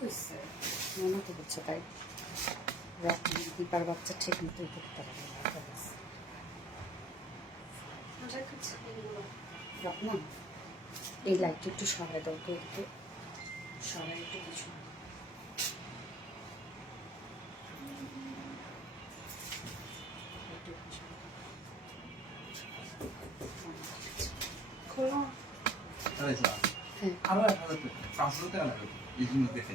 হয়েছে মনে তো হচ্ছে তাই দীপার বাচ্চা ঠিক মতো করতে পারে না। এই লাইটটা একটু সরাই দাও তো, একটু সরাই একটু কিছু খোলো। হ্যাঁ আরো 1,500 টাকা লাগবে এইগুলো দেখে।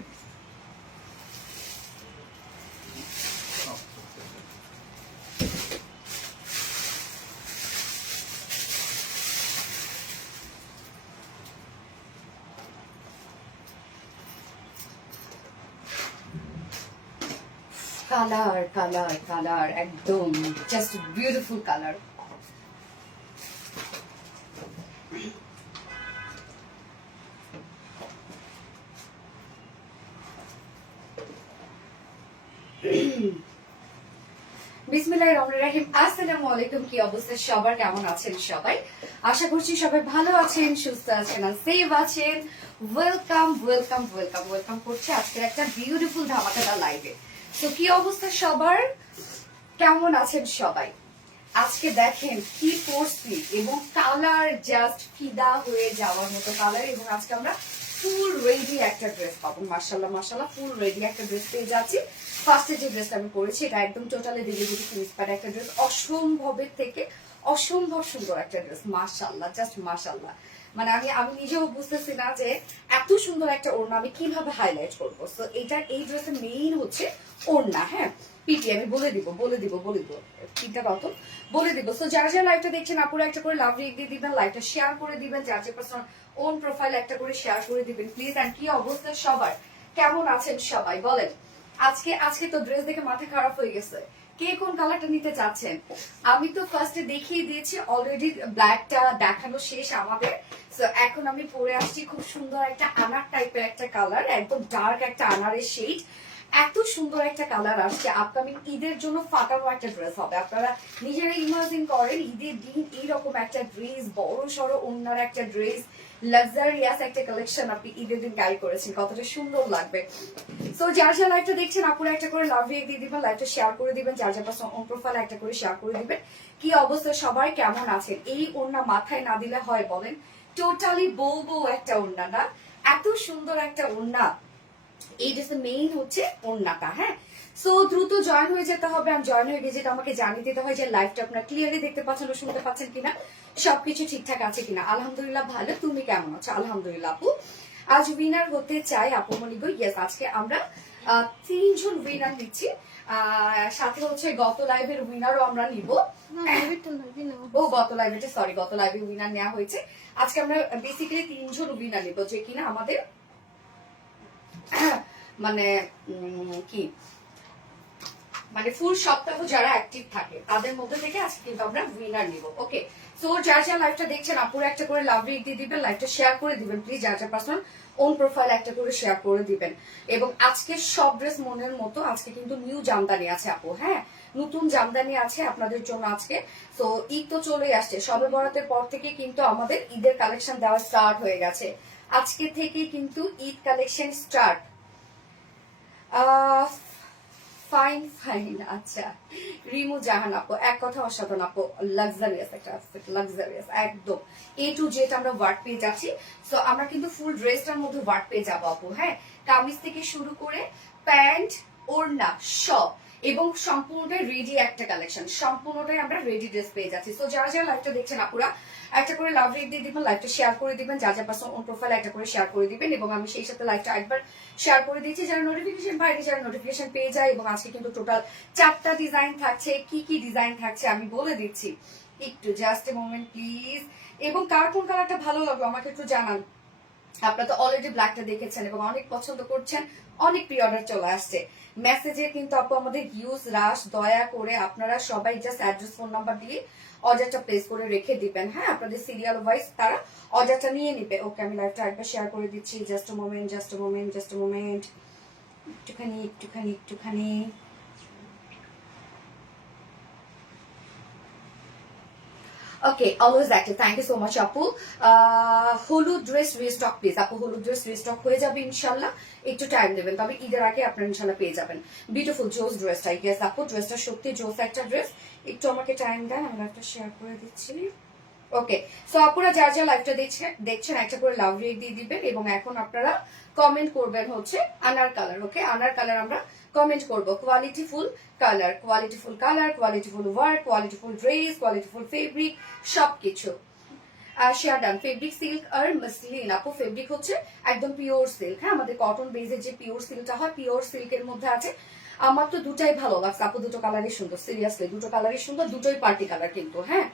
কালার কালার কালার একদম জাস্ট বিউটিফুল কালার। বিসমিল্লাহির রহমানির রহিম। আসসালামু আলাইকুম। কি অবস্থা সবার, কেমন আছেন সবাই? আশা করছি সবাই ভালো আছেন, সুস্থ আছেন আর সেফ আছেন। ওয়েলকাম ওয়েলকাম ওয়েলকাম ওয়েলকাম করছি আজকের একটা বিউটিফুল ধামাকাদার লাইভে। তো কি অবস্থা সবার, কেমন আছেন সবাই? আজকে দেখেন কি পরছি এবং কালার জাস্ট ফিদা হয়ে যাওয়ার মতো কালার, এবং আজকে আমরা ফুল রেডি একটা ড্রেস পাবো। মাশাআল্লাহ মাশাআল্লাহ, ফুল রেডি একটা ড্রেস পেয়ে যাচ্ছি। ফার্স্টে যে ড্রেসটা আমি পরেছি এটা একদম টোটালি ডিলিভারি ইন্সপায়ার্ড একটা ড্রেস, অসম্ভবের থেকে অসম্ভব সুন্দর একটা ড্রেস। মাশাআল্লাহ, জাস্ট মাশাআল্লাহ। মানে আমি নিজেও বুঝতেছি না যে এত সুন্দর একটা ওড়না আমি কিভাবে হাইলাইট করবো। সো এই ড্রেসের মেইন হচ্ছে ওড়না। হ্যাঁ পিটি আমি বলে দিব তিনটা কত বলে দিব। সো যারা যারা লাইভটা দেখছেন আপুরা একটা করে লাভ রেক দিয়ে দিবেন, লাইভটা শেয়ার করে দিবেন, যার যে পার্সোনাল ওন প্রোফাইল একটা করে শেয়ার করে দিবেন প্লিজ। আর কি অবস্থা সবার, কেমন আছেন সবাই বলেন? আজকে তো ড্রেস দেখে মাথা খারাপ হয়ে গেছে। কে কোন কালারটা নিতে চাচ্ছেন? আমি তো ফার্স্টে দেখিয়ে দিয়েছি অলরেডি, ব্ল্যাকটা দেখানো শেষ আমাদের। সো এখন আমি পরে আসছি খুব সুন্দর একটা আনার টাইপের একটা কালার, একদম ডার্ক একটা আনারের শেড। এত সুন্দর একটা কালার আসছে, আপকামিং ঈদের জন্য ফাটানো একটা ড্রেস হবে। আপনারা নিজেরা ইমাজিন করেন ঈদের দিন এইরকম একটা ড্রেস, বড় সড়ো ওড়নার একটা ড্রেস, লাক্সারিয়াস একটা কালেকশন আপনি ঈদের দিন গাই করেছেন, কতটা সুন্দর লাগবে। সো যার যার লাইভটা দেখছেন আপুরা একটা করে লাভ রেক দিয়ে দিবেন, লাইভটা শেয়ার করে দিবেন, যার যার পার্সোনাল ওন প্রোফাইল একটা করে শেয়ার করে দিবেন। কি অবস্থা সবাই, কেমন আছেন? এই ওড়না মাথায় না দিলে হয় বলেন? টোটালি বলবো একটা ওড়না না, এত সুন্দর একটা ওড়না। এই ড্রেসের মেইন হচ্ছে ওড়নাটা। হ্যাঁ সো দ্রুত জয়েন হয়ে যেতে হবে, আর জয়েন হয়ে গেছে আমাকে জানিয়ে দিতে হয় যে লাইভটা আপনারা ক্লিয়ারলি দেখতে পাচ্ছেন ও শুনতে পাচ্ছেন কিনা, সবকিছু ঠিকঠাক আছে কিনা। আলহামদুলিল্লাহ ভালো, তুমি কেমন আছো? আলহামদুলিল্লাহ আপু। আজ উইনার হতে চাই আপু মনিগো। ইয়েস, আজকে আমরা 3 জন উইনার নিচ্ছি, সাথে হচ্ছে গত লাইভের উইনারও আমরা নিব। ও গত লাইভে উইনার নেওয়া হয়েছে। আজকে আমরা বেসিক্যালি 3 জন উইনার নিব, যে কিনা আমাদের মানে কি মানে ফুল সপ্তাহ যারা অ্যাক্টিভ থাকে তাদের মধ্যে থেকে আজকে কিন্তু আমরা উইনার নিব। ওকে সো যার যার লাইভটা দেখছেন আপুরা একটা করে লাভ রেক দিয়ে দিবেন, লাইভটা শেয়ার করে দিবেন প্লিজ, যার যার পার্সোনাল ওন প্রোফাইল একটা করে শেয়ার করে দিবেন। এবং আজকে সব ড্রেস মনের মতো আজকে কিন্তু নিউ জামদানি আছে আপু। হ্যাঁ নতুন জামদানি আছে আপনাদের জন্য আজকে। তো ঈদ তো চলে আসছে, সবে বরাতের পর থেকে কিন্তু আমাদের ঈদের কালেকশন দেওয়া স্টার্ট হয়ে গেছে। আজকে থেকে কিন্তু Eid collection start. Fine fine, আচ্ছা রিমু জাহান আপু, এক কথা অসাধারণ আপু, লাক্সারিয়াস একটা লাক্সারিয়াস একদম এ টু জেড আমরা ওয়ার্ক পেয়ে যাচ্ছি। সো আমরা কিন্তু ফুল ড্রেসটার মধ্যে ওয়ার্ক পেয়ে যাবো আপু। হ্যাঁ কামিজ থেকে শুরু করে প্যান্ট, ওড়না সব, এবং সম্পূর্ণটাই রেডি একটা কালেকশন, সম্পূর্ণটাই আমরা রেডি ড্রেস পেয়ে যাচ্ছি। তো যারা যারা লাইভটা দেখছেন আপুরা একটা করে লাভ রেট দিয়ে দিবেন, লাইভটা শেয়ার করে দিবেন, যার যার পার্সোনাল ওন প্রোফাইল একটা করে শেয়ার করে দিবেন। এবং আমি সেই সাথে লাইভটা একবার শেয়ার করে দিয়েছি যারা নোটিফিকেশন পায়নি, যারা নোটিফিকেশন পেয়ে যায়। এবং আজকে কিন্তু টোটাল 4টা ডিজাইন থাকছে। কি কি ডিজাইন থাকছে আমি বলে দিচ্ছি, একটু জাস্ট এ মোমেন্ট প্লিজ। এবং কার কোন কালারটা ভালো লাগলো আমাকে একটু জানান। আপনারা তো অলরেডি ব্ল্যাকটা দেখেছেন এবং অনেক পছন্দ করছেন, অনেক প্রি অর্ডার চলে আসছে। মেসেজে কিন্তু আপু আমাদের হিউজ রাশ, দয়া করে আপনারা সবাই জাস্ট অ্যাড্রেস ফোন নাম্বার দিয়ে অর্ডারটা প্লেস করে রেখে দিবেন। হ্যাঁ আপনাদের সিরিয়াল ওয়াইজ তারা অর্ডারটা নিয়ে নিবে। ওকে আমি লাইভটা একবার শেয়ার করে দিচ্ছি, just a moment just a moment just a moment, একটুখানি একটুখানি একটুখানি। Okay, always active, thank you so much আপু। হলুদ ড্রেস রিস্টক প্লিজ আপু, হলুদ ড্রেস রিস্টক হয়ে যাবে ইনশাল্লাহ, একটু টাইম দেবেন, তবে ঈদের আগে আপনারা ইনশাল্লাহ পেয়ে যাবেন। বিউটিফুল জোস ড্রেসটা, ইয়েস আপু ড্রেসটা সত্যি জোস একটা ড্রেস, একটু আমাকে টাইম দেন, আমরা একটা শেয়ার করে দিচ্ছি। ওকে, সো আপনারা যার যা লাইভটা দেখছেন একটা করে লাভ রেট দিয়ে দিবেন, এবং এখন আপনারা কমেন্ট করবেন হচ্ছে আনার কালার। ওকে, আনার কালার আমরা কমেন্ট করব, কোয়ালিটিফুল কালার, কোয়ালিটিফুল কালার, কোয়ালিটিফুল ওয়ার্ক, কোয়ালিটিফুল ড্রেস, কোয়ালিটিফুল ফেব্রিক, সবকিছু। Share done. ফেব্রিক সিল্ক আর মাসলিন আপু, ফেব্রিক হচ্ছে একদম পিওর সিল্ক, হ্যাঁ আমাদের কটন বেজের যে পিওর সিল্কটা হয়, পিওর সিল্কের মধ্যে আছে। আমার তো দুটাই ভালো লাগছে আপু, দুটো কালারই সুন্দর, সিরিয়াসলি দুটো কালারই সুন্দর, দুটোই পার্টি কালার কিন্তু। হ্যাঁ,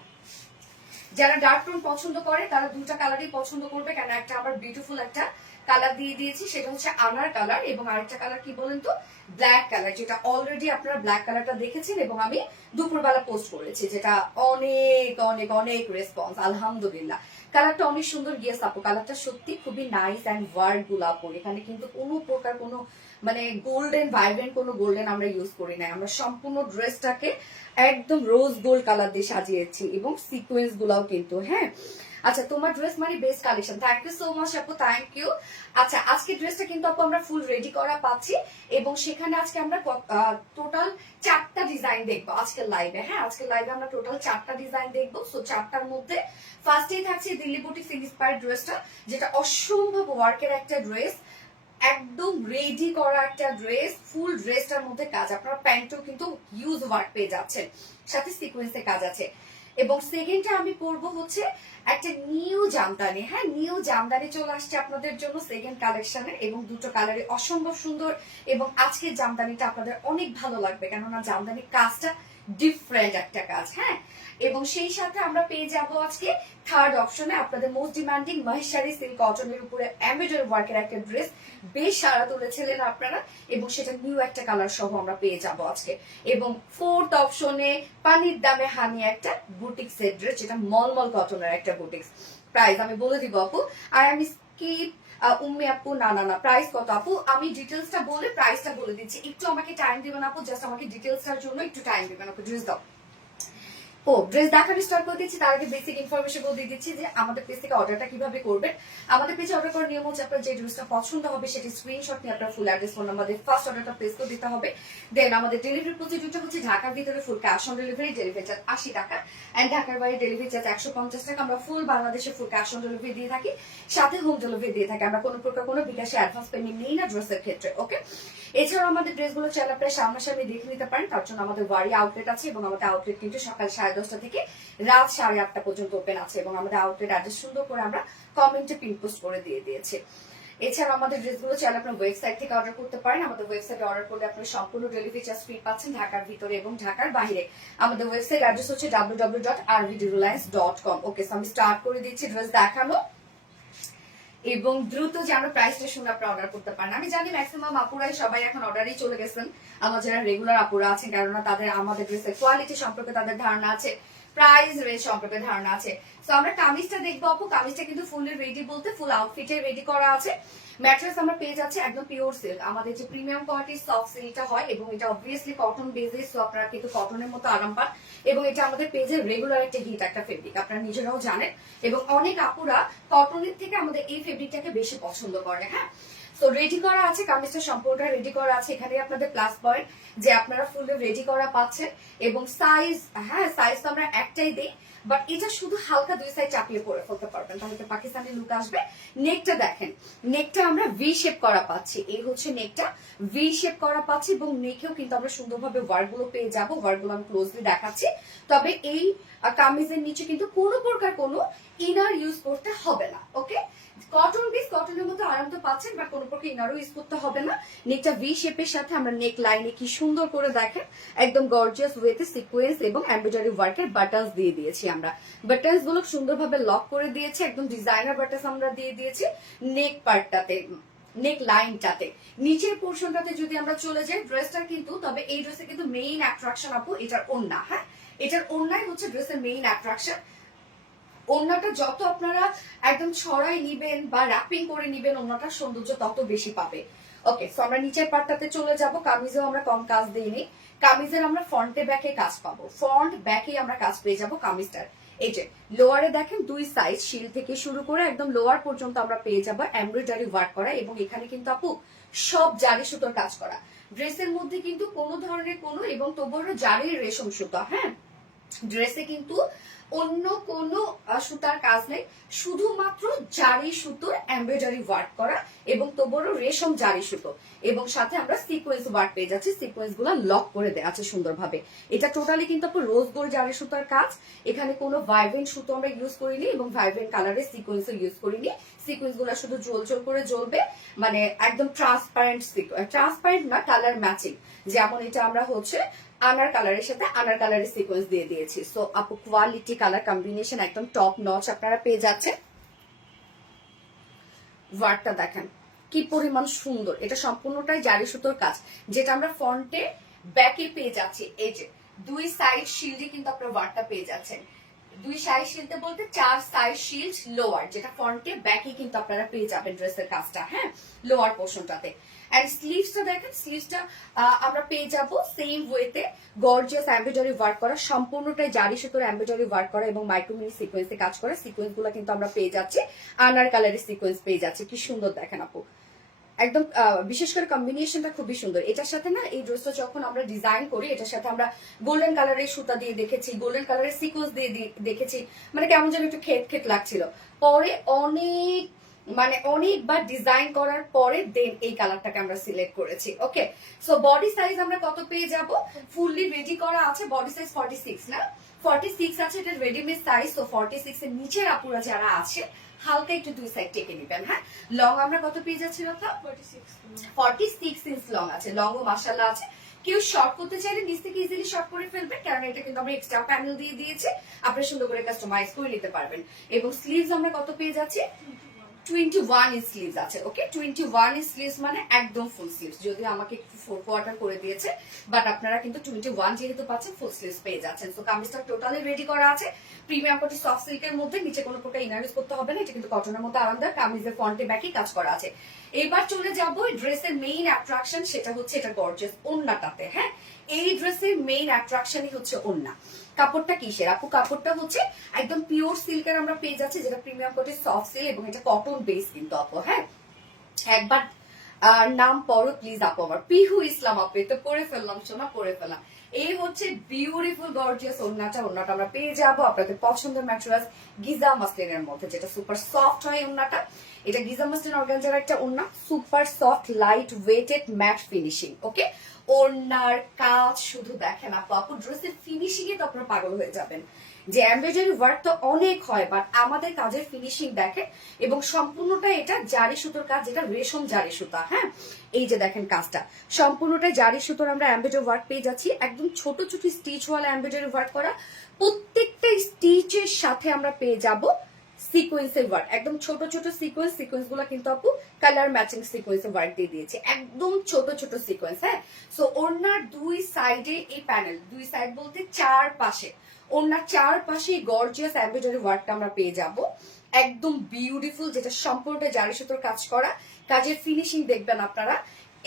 যারা ডার্ক টোন পছন্দ করে তারা দুটা কালারই পছন্দ করবে, কেন একটা আমার বিউটিফুল একটা কালার দিয়ে দিয়েছি, সেটা হচ্ছে আনার কালার, এবং আরেকটা কালার কি বলেন তো, ব্ল্যাক কালার, যেটা অলরেডি আপনারা ব্ল্যাক কালারটা দেখেছেন এবং আমি দুপুরবেলা পোস্ট করেছি, যেটা অনেক অনেক অনেক রেসপন্স, আলহামদুলিল্লাহ। কালারটা অনেক সুন্দর, গিয়েস আপু কালারটা সত্যি খুবই নাইস অ্যান্ড ওয়ার্ড গোলাপ, এখানে কিন্তু কোনো প্রকার কোনো মানে গোল্ডেন ভাইব্রেন্ট কোনো গোল্ডেন আমরা ইউজ করি না, আমরা সম্পূর্ণ ড্রেসটাকে একদম রোজ গোল্ড কালার দিয়ে সাজিয়েছি, এবং সিকোয়েন্স গুলাও কিন্তু। হ্যাঁ, আচ্ছা তোমার ড্রেস মানে best collection, thank you so much আপু, থ্যাংক ইউ। আচ্ছা আজকে ড্রেসটা কিন্তু আপু আমরা ফুল রেডি করা পাচ্ছি, এবং সেখানে আজকে আমরা টোটাল 4টা ডিজাইন দেখবো আজকের লাইভে। হ্যাঁ, আজকের লাইভে আমরা টোটাল 4টা ডিজাইন দেখবো। সো 4টার মধ্যে ফার্স্টেই থাকছে দিল্লি বুটিক ইন্সপায়ার্ড ড্রেসটা, যেটা অসম্ভব ওয়ার্কের একটা ড্রেস, একদম রেডি করা একটা ড্রেস, ফুল ড্রেসটার মধ্যে কাজ, আপনারা প্যান্টও কিন্তু ইউজ ওয়ার্ক পেয়ে যাচ্ছেন, সাথে সিকোয়েন্সে কাজ আছে। এবং সেকেন্ডটা আমি পরবো হচ্ছে একটা নিউ জামদানি। হ্যাঁ, নিউ জামদানি চলে আসছে আপনাদের জন্য সেকেন্ড কালেকশনে, এবং দুটো কালারে অসম্ভব সুন্দর, এবং আজকের জামদানিটা আপনাদের অনেক ভালো লাগবে, কেননা জামদানির কাজটা ডিফারেন্ট একটা কাজ। হ্যাঁ, এবং সেই সাথে আমরা পেয়ে যাব আজকে থার্ড অপশনে আপনাদের মোস্ট ডিমান্ডিং মহেশারি সিল্ক কটনের উপরে এমব্রয়ডারি ওয়ার্কের একটা ড্রেস, বেশ সারা তুলেছিলেন আপনারা, এবং সেটা নিউ একটা কালার সহ আমরা পেয়ে যাব আজকে। এবং ফোর্থ অপশনে পানির দামে হানি একটা বুটিক সেট ড্রেস, যেটা মলমল কটনের একটা বুটিক্স। প্রাইস আমি বলে দিব আপু, আর আমি স্কিপ উম্মি আপু, না না না প্রাইস কত আপু, আমি ডিটেলসটা বলে প্রাইসটা বলে দিচ্ছি, একটু আমাকে টাইম দিবেন আপু, জাস্ট আমাকে ডিটেলসটার জন্য একটু টাইম দিবেন আপু। ড্রেস দাও, ও ড্রেস দেখানো স্টার্ট করে দিচ্ছি, তার আগে বেসিক ইনফরমেশন বলে দিয়ে দিচ্ছি যে আমাদের পেজ থেকে অর্ডারটা কিভাবে করবেন। আমাদের পেজে অর্ডার করার নিয়ম হচ্ছে, আপনার যে ড্রেসটা পছন্দ হবে সেটি স্ক্রিনশট নিয়ে আপনার ফুল অ্যাড্রেস ফোন নাম্বার দিয়ে ফার্স্ট অর্ডারটা প্লেস করে দিতে হবে। দেন আমাদের ডেলিভারি প্রসিডিউরটা হচ্ছে ঢাকার ভিতরে full cash on delivery, delivery charge 80 টাকা, এন্ড ঢাকার বাইরে ডেলিভারি চার্জ 150 টাকা। আমরা ফুল বাংলাদেশে ফুল ক্যাশ অন ডেলিভারি দিয়ে থাকি, সাথে হোম ডেলিভারি দিয়ে থাকি, আমরা কোনো প্রকার কোনো বিকাশে অ্যাডভান্স পেমেন্ট নেই না ড্রেসের ক্ষেত্রে। ওকে, এছাড়াও আমাদের ড্রেসগুলো চাইলে আপনারা সামনাসামনি দেখে নিতে পারেন, তার জন্য আমাদের ওয়ারি আউটলেট আছে, এবং আমাদের আউটলেট কিন্তু সকাল 10:30 থেকে রাত 8:30 পর্যন্ত ওপেন আছে, এবং আমাদের আউটলেট অ্যাড্রেস সুন্দর করে আমরা কমেন্টে পিন পোস্ট করে দিয়ে দিয়েছি। এছাড়া আমাদের ড্রেসগুলো চাইলে আপনার ওয়েবসাইট থেকে অর্ডার করতে পারেন, আমাদের ওয়েবসাইটে অর্ডার করলে আপনার সম্পূর্ণ ডেলিভারি চার্জ ফ্রি পাচ্ছেন ঢাকার ভিতরে এবং ঢাকার বাইরে। আমাদের ওয়েবসাইট অ্যাড্রেস হচ্ছে www.rvdreliance.com। ওকে, আমি স্টার্ট করে দিচ্ছি ড্রেস দেখানো, এবং দ্রুত যে আমরা প্রাইসটা শুনে আপনারা অর্ডার করতে পারেন। আমি জানি ম্যাক্সিমাম আপুরাই সবাই এখন অর্ডারই চলে গেছেন, আমার যারা রেগুলার আপুরা আছেন, কেননা তাদের আমাদের ড্রেসের কোয়ালিটি সম্পর্কে তাদের ধারণা আছে, প্রাইস রেঞ্জ সম্পর্কে ধারণা আছে। তো আমরা কামিজটা দেখবো আপু, কামিজটা কিন্তু ফুললি রেডি, বলতে ফুল আউটফিটে রেডি করা আছে। ম্যাট্রেস আমরা পেয়ে যাচ্ছি একদম পিওর সিল্ক, আমাদের যে প্রিমিয়াম কোয়ালিটির সফট সিল্কটা হয়, এবং এটা অবভিয়াসলি কটন বেসে, সো আপনারা কিন্তু কটনের মতো আরাম পান, এবং এটা আমাদের পেজের রেগুলার একটা হিট একটা ফেব্রিক, আপনারা নিজেরাও জানেন, এবং অনেক আপুরা কটনের থেকে আমাদের এই ফেব্রিকটাকে বেশি পছন্দ করে। হ্যাঁ, তো রেডি করা আছে, কামিজটা সম্পূর্ণটা রেডি করা আছে, এখানে আপনাদের প্লাস পয়েন্ট যে আপনারা ফুললি রেডি করা পাচ্ছেন, এবং সাইজ, হ্যাঁ সাইজ তো আমরা একটাই দিই, বাট এটা শুধু হালকা 2 সাইড চাপিয়ে পরে ফেলতে পারবেন, তাহলে পাকিস্তানি লুক আসবে। নেকটা দেখেন, নেকটা আমরা ভি শেপ করা পাচ্ছি, এই হচ্ছে নেকটা ভি শেপ করা পাচ্ছি, এবং নেকেও কিন্তু আমরা সুন্দরভাবে ওয়ার্ক গুলো পেয়ে যাবো, ওয়ার্ক গুলো আমি ক্লোজলি দেখাচ্ছি। তবে এই কামিজের নিচে কিন্তু কোনো প্রকার কোনো ইনার ইউজ করতে হবে না। ওকে, কটন বেস, কটনের মতো আরাম তো পাচ্ছেন, বাট কোনো প্রকার ইনারও ইউজ করতে হবে না। নেকটা ভি শেপের সাথে আমরা নেক লাইনে কি সুন্দর করে দেখেন একদম গর্জিয়াস ওয়েতে সিকোয়েন্স এবং এমব্রয়ডারি ওয়ার্কের বাটনস দিয়ে দিয়েছি আমরা, বাটনস গুলো সুন্দরভাবে লক করে দিয়েছি, একদম ডিজাইনার বাটনস আমরা দিয়ে দিয়েছি নেক পার্টটাতে, নেক লাইনটাতে। নিচের পোর্শনটাতে যদি আমরা চলে যাই ড্রেসটা কিন্তু, তবে এই ড্রেসে কিন্তু মেইন অ্যাট্রাকশন আপু এটার ওড়না। হ্যাঁ, এটার ওড়নাই হচ্ছে ড্রেসের মেইন অ্যাট্রাকশন। ওড়নাটা যত আপনারা একদম ছড়াই নিবেন বা র্যাপিং করে নিবেন, ওড়নাটার সৌন্দর্য তত বেশি পাবে। ওকে, সো আমরা নিচের পার্টটাতে চলে যাব। কামিজেও আমরা কম কাজ দিইনি, কামিজের আমরা ফ্রন্টে ব্যাকে কাজ পাবো, ফ্রন্ট ব্যাকে আমরা কাজ পেয়ে যাব কামিজটার। এই যে লোয়ারে দেখেন দুই সাইজ শিল থেকে শুরু করে একদম লোয়ার পর্যন্ত আমরা পেয়ে যাবো এমব্রয়ডারি ওয়ার্ক করা, এবং এখানে কিন্তু আপু সব জারি সুতোর কাজ করা। ড্রেসের মধ্যে কিন্তু কোনো ধরনের কোনো এবং তবুও জারির রেশম সুতা, হ্যাঁ ড্রেসে কিন্তু অন্য কোনো সুতার কাজ নেই, শুধুমাত্র জারি সুতোর এমব্রয়ডারি ওয়ার্ক করা এবং তবুও রেশম জারি সুতো, এবং সাথে আমরা সিকোয়েন্স ওয়ার্ক পেয়ে যাচ্ছি, সিকোয়েন্স গুলো লক করে দেওয়া আছে সুন্দরভাবে। এটা টোটালি কিন্তু আপু রোজ গোল্ড জারি সুতার কাজ, এখানে কোনো ভাইব্রেন্ট সুতো আমরা ইউজ করিনি এবং ভাইব্রেন্ট কালারের সিকোয়েন্স ইউজ করিনি। সিকোয়েন্স গুলো শুধু জল করে জ্বলবে, মানে একদম ট্রান্সপারেন্ট না, কালার ম্যাচিং। যেমন এটা আমরা হচ্ছে আনার কালারের সাথে আনার কালারের সিকোয়েন্স দিয়ে দিয়েছি। সো আপু কোয়ালিটি কালার কম্বিনেশন একদম টপ নচ আপনারা পেয়ে যাচ্ছেন। ওয়ার্কটা দেখেন কি পরিমাণ সুন্দর, এটা সম্পূর্ণটাই জারি সুতোর কাজ, যেটা আমরা ফ্রন্টে ব্যাকে পেয়ে যাচ্ছি। এই যে দুই সাইড শিল্ডে কিন্তু আপনারা ওয়ার্কটা পেয়ে যাচ্ছেন, দুই সাইড শিল্ডে বলতে 4 সাইড শিল্ড লোয়ার, যেটা ফ্রন্টে ব্যাকে কিন্তু আপনারা পেয়ে যাবেন ড্রেসের কাজটা, হ্যাঁ লোয়ার পোর্শনটাতে। এন্ড স্লিভসটা দেখেন, স্লিভসটা আমরা পেয়ে যাব সেম ওয়েতে গর্জিয়াস এমব্রয়ডারি ওয়ার্ক করা, সম্পূর্ণটাই জারি সুতোর এমব্রয়ডারি ওয়ার্ক করা এবং মাইক্রোমিনি সিকোয়েন্সে কাজ করা। সিকোয়েন্স গুলো কিন্তু আমরা পেয়ে যাচ্ছি আনার কালারের সিকোয়েন্স পেয়ে যাচ্ছি, কি সুন্দর দেখেন আপু একদম। বিশেষ করে কম্বিনেশনটা খুবই সুন্দর। এটার সাথে না এই ড্রেসটা যখন আমরা ডিজাইন করি, এটার সাথে আমরা গোল্ডেন কালারের সুতা দিয়ে দেখেছি, গোল্ডেন কালারের সিকোয়েন্স দিয়ে দেখেছি, মানে কেমন যেন একটু খেত লাগছিল। পরে অনেকবার ডিজাইন করার পরে দেন এই কালারটাকে আমরা সিলেক্ট করেছি। ওকে, সো বডি সাইজ আমরা কত পেয়ে যাব? ফুললি রেডি করা আছে, বডি সাইজ 46 না, 46 আছে, এটা রেডিমেড সাইজ। তো 46 এর নিচের আপুরা যারা আছে হালকা একটু দুই সাইড টেকে নিবেন, হ্যাঁ। লং আমরা কত পেয়ে যাচ্ছি? 46 ইঞ্চ লং আছে, লং ও মাশাআল্লাহ আছে। কেউ শর্ট করতে চাইলে নিচ থেকে ইজিলি শর্ট করে ফেলবেন, কারণ এটা কিন্তু আমরা এক্সট্রা প্যানেল দিয়ে দিয়েছি, আপনারা সুন্দর করে কাস্টমাইজ করে নিতে পারবেন। এবং স্লিভস আমরা কত পেয়ে যাচ্ছি? 21 ইঞ্চ স্লিভস আছে। ওকে, 21 ইঞ্চ স্লিভস মানে একদম ফুল স্লিভস, যদিও আমাকে একটু 4 কোয়ার্টার করে দিয়েছে, বাট আপনারা কিন্তু 21 যেহেতু পাচ্ছেন ফুল স্লিভস পেয়ে যাচ্ছেন। সো কামিজটা টোটালি রেডি করা আছে প্রিমিয়াম কোটি সফট সিল্কের মধ্যে, নিচে কোনো প্রকার ইনার ইউজ করতে হবে না, এটা কিন্তু কটনের মধ্যে আরামদায়ক। কামিজের ফ্রন্টে ব্যাকে কাজ করা আছে। এবার চলে যাব ড্রেসের মেইন অ্যাট্রাকশন, সেটা হচ্ছে এটা গর্জিয়াস ওন্নাটাতে, হ্যাঁ এই ড্রেসের মেইন অ্যাট্রাকশনই হচ্ছে ওন্না। কাপড়টা কিসের আপু? কাপড়টা হচ্ছে একদম পিওর সিল্কের আমরা পেয়ে যাচ্ছি, যেটা প্রিমিয়াম কোটের সফট সিল্ক এবং এটা কটন বেস কিন্তু আপু, হ্যাঁ একবার নাম পড়ো প্লিজ আপু, আমার পিহু ইসলাম আপু, তো পড়ে ফেললাম, শোনা পড়ে ফেললাম। এই হচ্ছে বিউটিফুল গর্জিয়াস ওন্নাটা আমরা পেয়ে যাবো আপনাদের পছন্দের ম্যাটেরিয়ালস গিজা মাসলিনের মধ্যে, যেটা সুপার সফট হয় ওন্নাটা। এটা গিজা মাসলিন অর্গানজার একটা ওন্না, super soft light weighted matte finishing. Okay, ওন্নার কাজ শুধু দেখেন আপু, আপু ড্রেসের ফিনিশিং এ তো আপনারা পাগল হয়ে যাবেন। যে এমব্রয়ডারি ওয়ার্ক তো অনেক হয়, বাট আমাদের কাজের ফিনিশিং দেখেন, এবং সম্পূর্ণটা এটা জারি সুতোর কাজ, যেটা রেশম জারি সুতা, হ্যাঁ এই যে দেখেন কাজটা সম্পূর্ণটা জারি সুতোর আমরা এমব্রয়ডারি ওয়ার্ক পেয়ে যাচ্ছি, একদম ছোট ছোট স্টিচ ওয়ালা এমব্রয়ডারি ওয়ার্ক করা, প্রত্যেকটা স্টিচের সাথে আমরা পেয়ে যাব সিকোয়েন্সের ওয়ার্ক, একদম ছোট ছোট সিকোয়েন্স গুলো কিন্তু আপু কালার ম্যাচিং সিকোয়েন্সের ওয়ার্ক দিয়ে দিয়েছে, একদম ছোট ছোট সিকোয়েন্স, হ্যাঁ। সো ওনার দুই সাইডে এই প্যানেল, দুই সাইড বলতে চার পাশে, ওনার চার পাশে গর্জিয়াস এমব্রয়ডারি ওয়ার্কটা আমরা পেয়ে যাব, একদম বিউটিফুল, যেটা সম্পূর্ণটা জারি সুতোর কাজ করা, কাজের ফিনিশিং দেখবেন আপনারা।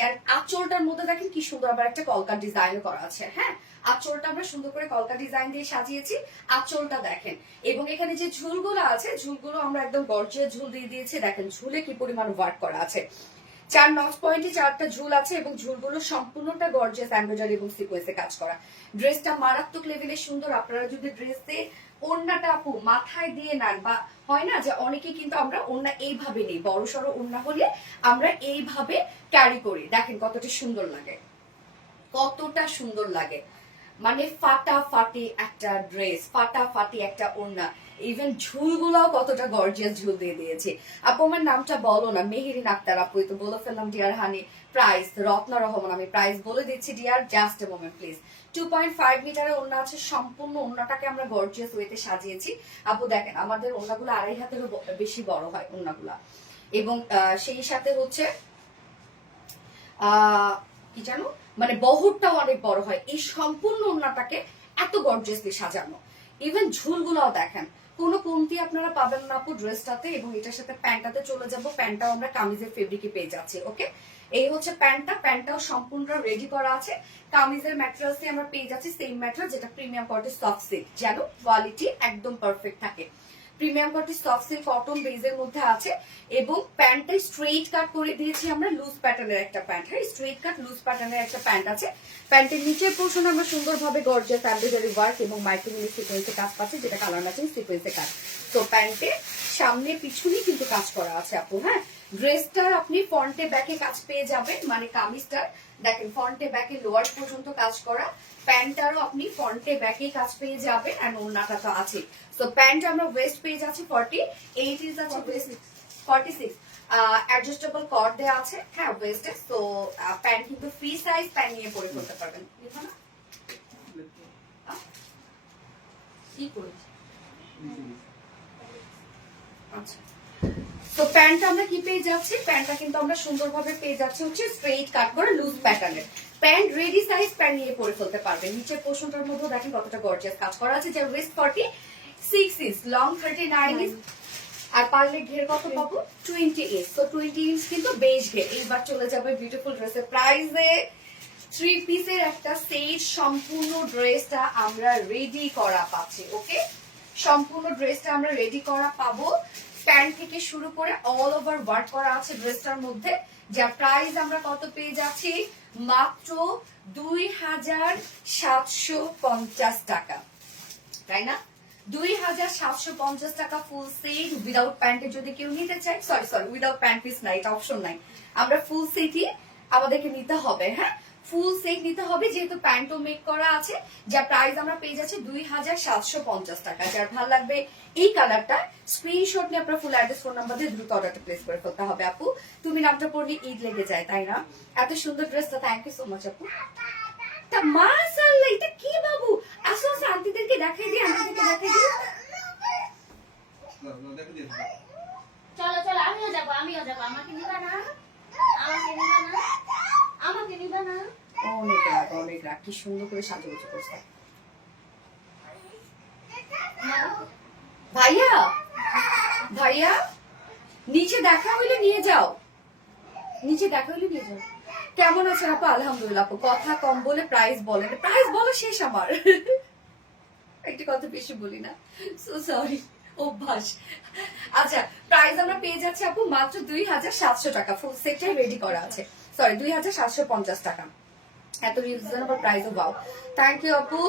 আর আঁচলটার মধ্যে দেখেন কি সুন্দর আবার একটা কলকা ডিজাইন করা আছে, হ্যাঁ আঁচলটা আমরা সুন্দর করে কলকা ডিজাইন দিয়ে সাজিয়েছি, আঁচলটা দেখেন। এবং এখানে যে ঝুলগুলো আছে, ঝুলগুলো আমরা একদম গর্জিয়াস ঝুল দিয়ে দিয়েছি, দেখেন ঝুলে কি পরিমাণ ওয়ার্ক করা আছে, 4 নচ পয়েন্টে 4টা ঝুল আছে, এবং ঝুলগুলো সম্পূর্ণটা গর্জিয়াস এমব্রয়ডারি এবং সিকোয়েন্সে কাজ করা। ড্রেসটা মারাত্মক লেভেলে সুন্দর। আপনারা যদি ড্রেসে ওড়নাটা আপু মাথায় দিয়ে নেন, বা হয় না যে অনেকে কিন্তু আমরা ওড়না এইভাবে নেই, বড় সড়ো ওড়না হলে আমরা এইভাবে ক্যারি করি, দেখেন কতটা সুন্দর লাগে, কতটা সুন্দর লাগে, মানে ফাটাফাটি একটা ড্রেস, ফাটাফাটি একটা ওড়না, ইভেন ঝুলগুলাও কতটা গর্জিয়াস ঝুল দিয়ে দিয়েছে। আপু আমার নামটা বলো না, মেহেরিন আক্তার আপু, তো বলে ফেললাম dear honey. Price Ratna Rahman, আমি প্রাইস বলে দিচ্ছি dear, just a moment please. 2.5 মিটারের ওড়না আছে, সম্পূর্ণ ওড়নাটাকে আমরা গর্জিয়াস ওয়েতে সাজিয়েছি। আপু দেখেন আমাদের ওড়নাগুলো 2.5 হাতেরও বেশি বড় হয় ওড়নাগুলা, এবং সেই সাথে হচ্ছে কি জানো মানে বহরটাও অনেক বড় হয়। এই সম্পূর্ণ ওড়নাটাকে এত গর্জিয়াসলি সাজানো, ইভেন ঝুলগুলাও দেখেন কোনো কমতি আপনারা পাবেন না আপু ড্রেসটাতে, এবং এটার সাথে প্যান্টটাতে চলে যাব। প্যান্টটাও আমরা কামিজের ফেব্রিকে পেয়ে যাচ্ছি। ওকে, এই হচ্ছে প্যান্টটাও সম্পূর্ণ রেডি করা আছে। কামিজের ম্যাটেরিয়ালসে আমরা পেয়ে যাচ্ছি সেম ম্যাটেরিয়াল, যেটা প্রিমিয়াম কোয়ালিটি সফট সিল্ক, যেন কোয়ালিটি একদম পারফেক্ট থাকে। Premium quality soft silk cotton বেজের মধ্যে আছে, এবং প্যান্টটা স্ট্রেইট কাট করে দিয়েছি আমরা, লুজ প্যাটার্নের একটা প্যান্ট। হ্যাঁ, স্ট্রেইট কাট লুজ প্যাটার্নের একটা প্যান্ট আছে। প্যান্টের নিচের পোর্শন আমরা সুন্দরভাবে গর্জিয়াস এমব্রয়ডারি ওয়ার্ক এবং মাইক্রোমিনি সিকোয়েন্সে কাজ পাচ্ছি, যেটা কালার ম্যাচিং সিকোয়েন্সে কাজ। তো প্যান্টে সামনে পিছনেই কিন্তু কাজ করা আছে আপু। হ্যাঁ, ড্রেসটার আপনি ফ্রন্টে ব্যাকে কাজ পেয়ে যাবেন, মানে কামিজটার দেখেন ফ্রন্টে ব্যাকে লোয়ার পর্যন্ত কাজ করা, প্যান্টটারও আপনি ফ্রন্টে ব্যাকে কাজ পেয়ে যাবেন, আর ওড়নাটা তো আছে। তো প্যান্ট আমরা ওয়েস্ট পেয়ে যাচ্ছি 48 ইঞ্চ আছে, ওয়েস্ট 46, অ্যাডজাস্টেবল কর্ড দেওয়া আছে। হ্যাঁ, ওয়েস্টে। তো প্যান্ট কিন্তু ফ্রি সাইজ প্যান্ট নিয়ে পরে ফেলতে পারবেন। কি করি আচ্ছা, তো প্যান্টটা আমরা কি পেয়ে যাচ্ছি, প্যান্টটা কিন্তু আমরা সুন্দরভাবে পেয়ে যাচ্ছি হচ্ছে স্ট্রেইট কাট করে লুজ প্যাটার্নের প্যান্ট, রেডি সাইজ প্যান্ট নিয়ে পরে ফেলতে পারবেন। নিচের পোর্শনটার মধ্যে দেখেন কতটা গর্জিয়াস কাজ করা আছে, যার ওয়েস্ট 46 ইঞ্চ, লং 39 ইঞ্চ, আর পারলে ঘের কত পাবো 20 ইঞ্চ। তো 20 ইঞ্চ কিন্তু বেশ ঘের। এইবার চলে যাবে বিউটিফুল ড্রেসের প্রাইসে। 3 পিসের একটা সেট, সম্পূর্ণ ড্রেসটা আমরা রেডি করা পাচ্ছি। ওকে, সম্পূর্ণ ড্রেসটা আমরা রেডি করা পাবো। প্যান্ট থেকে শুরু করে অল ওভার ওয়ার্ক করা আছে ড্রেসটার মধ্যে, যার প্রাইস আমরা কত পেয়ে যাচ্ছি, মাত্র 2750 টাকা, তাই না? 2750 টাকা ফুল সেট উইদাউট প্যান্টে যদি কেউ নিতে চায়, সরি উইদাউট প্যান্ট পিস নাই, এটা অপশন নাই, আমরা ফুল সেটই আমাদেরকে নিতে হবে। হ্যাঁ, ফুল সেট নিতে হবে, যেহেতু প্যান্টও মেক করা আছে। যার প্রাইস আমরা পেয়ে যাচ্ছি 2750 টাকা। যার ভালো লাগবে এই কালারটা, স্ক্রিনশট নিয়ে আপনার ফুল অ্যাড্রেস ফোন নাম্বার দিয়ে দ্রুত অর্ডারটা প্লেস করে ফেলতে হবে। আপু তুমি নামটা পড়লে ঈদ লেগে যায়, তাই না? এত সুন্দর ড্রেসটা, থ্যাংক ইউ সো মাচ আপু। তা মাশাআল্লাহ, এটা কি বাবু, আসো আন্টিদেরকে দেখাই দিই, আন্টিদেরকে দেখাই দিই। চলো চলো, আমিও যাবো আমাকে নিবা না, আমাকে নিবা না। অনেক রাগ, কি সুন্দর করে সাজুগুজু করছে। ভাইয়া ভাইয়া, নিচে দেখা হইলে নিয়ে যাও, নিচে দেখা হইলে নিয়ে যাও। কেমন আছেন আপু? আলহামদুলিল্লাহ আপু। কথা কম বলে প্রাইস বলেন, প্রাইস বলা শেষ আমার। একটু কথা বেশি বলি না, সো সরি, অভ্যাস। আচ্ছা, প্রাইস আমরা পেয়ে যাচ্ছি আপু মাত্র 2700 টাকা, ফুল সেটে রেডি করা আছে। সরি, 2750 টাকা, এত reasonable price. Wow, thank you আপু,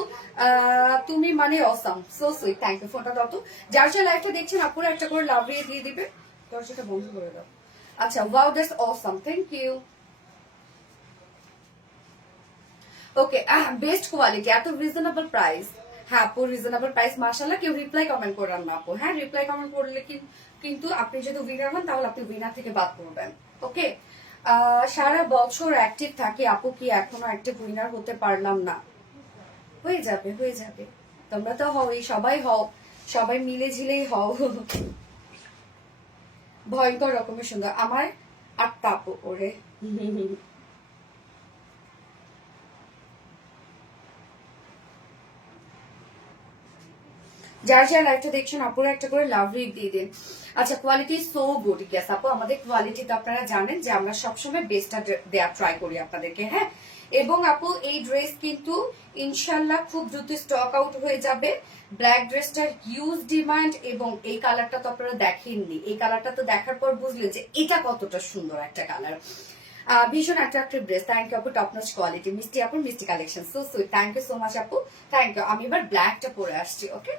তুমি মানে awesome, so sweet, thank you. ফোনটা দাও তো, যার যার লাইভটা দেখছেন আপুরা একটা করে লাভ দিয়ে দিবে, দরজাটা বন্ধ করে দাও। আচ্ছা, wow, that's awesome, thank you. Okay, best quality, এত রিজনেবল প্রাইস। হ্যাঁ আপু, রিজনেবল প্রাইস, মাশাআল্লাহ। কেউ রিপ্লাই কমেন্ট করেন না আপু। হ্যাঁ, রিপ্লাই কমেন্ট করলে কিন্তু আপনি যদি উইনার হন, তাহলে আপনি উইনার থেকে বাদ করবেন। ওকে, সারা বছর অ্যাক্টিভ থাকে আপু, কি এখনো অ্যাক্টিভ উইনার হতে পারলাম না? হয়ে যাবে, হয়ে যাবে, তোমরা তো হওই, সবাই হও, সবাই মিলে ঝিলেই হও। ভয়ঙ্কর রকমের সুন্দর আমার 8টা আপু ওরে। যার যার লাইভটা দেখছেন আপুরা একটা করে লাভ রিড দিয়ে দিন। আচ্ছা, কোয়ালিটি সো গুড। ইয়েস আপু, আমাদের কোয়ালিটিতে আপনারা জানেন যে আমরা সবসময় বেস্টটা দেওয়ার ট্রাই করি আপনাদেরকে। হ্যাঁ, এবং আপু এই ড্রেস কিন্তু ইনশাল্লাহ খুব দ্রুত স্টক আউট হয়ে যাবে। ব্ল্যাক ড্রেসটার হিউজ ডিমান্ড, এবং এই কালারটা তো আপনারা দেখেননি, এই কালারটা তো দেখার পর বুঝলেন যে এটা কতটা সুন্দর একটা কালার। ভীষণ অ্যাট্রাক্টিভ ড্রেস। থ্যাংক ইউ আপু, টপ নচ কোয়ালিটি, মিষ্টি আপুর মিষ্টি collection, so sweet, thank you so much আপু, থ্যাংক ইউ। আমি এবার ব্ল্যাকটা পরে আসছি। ওকে,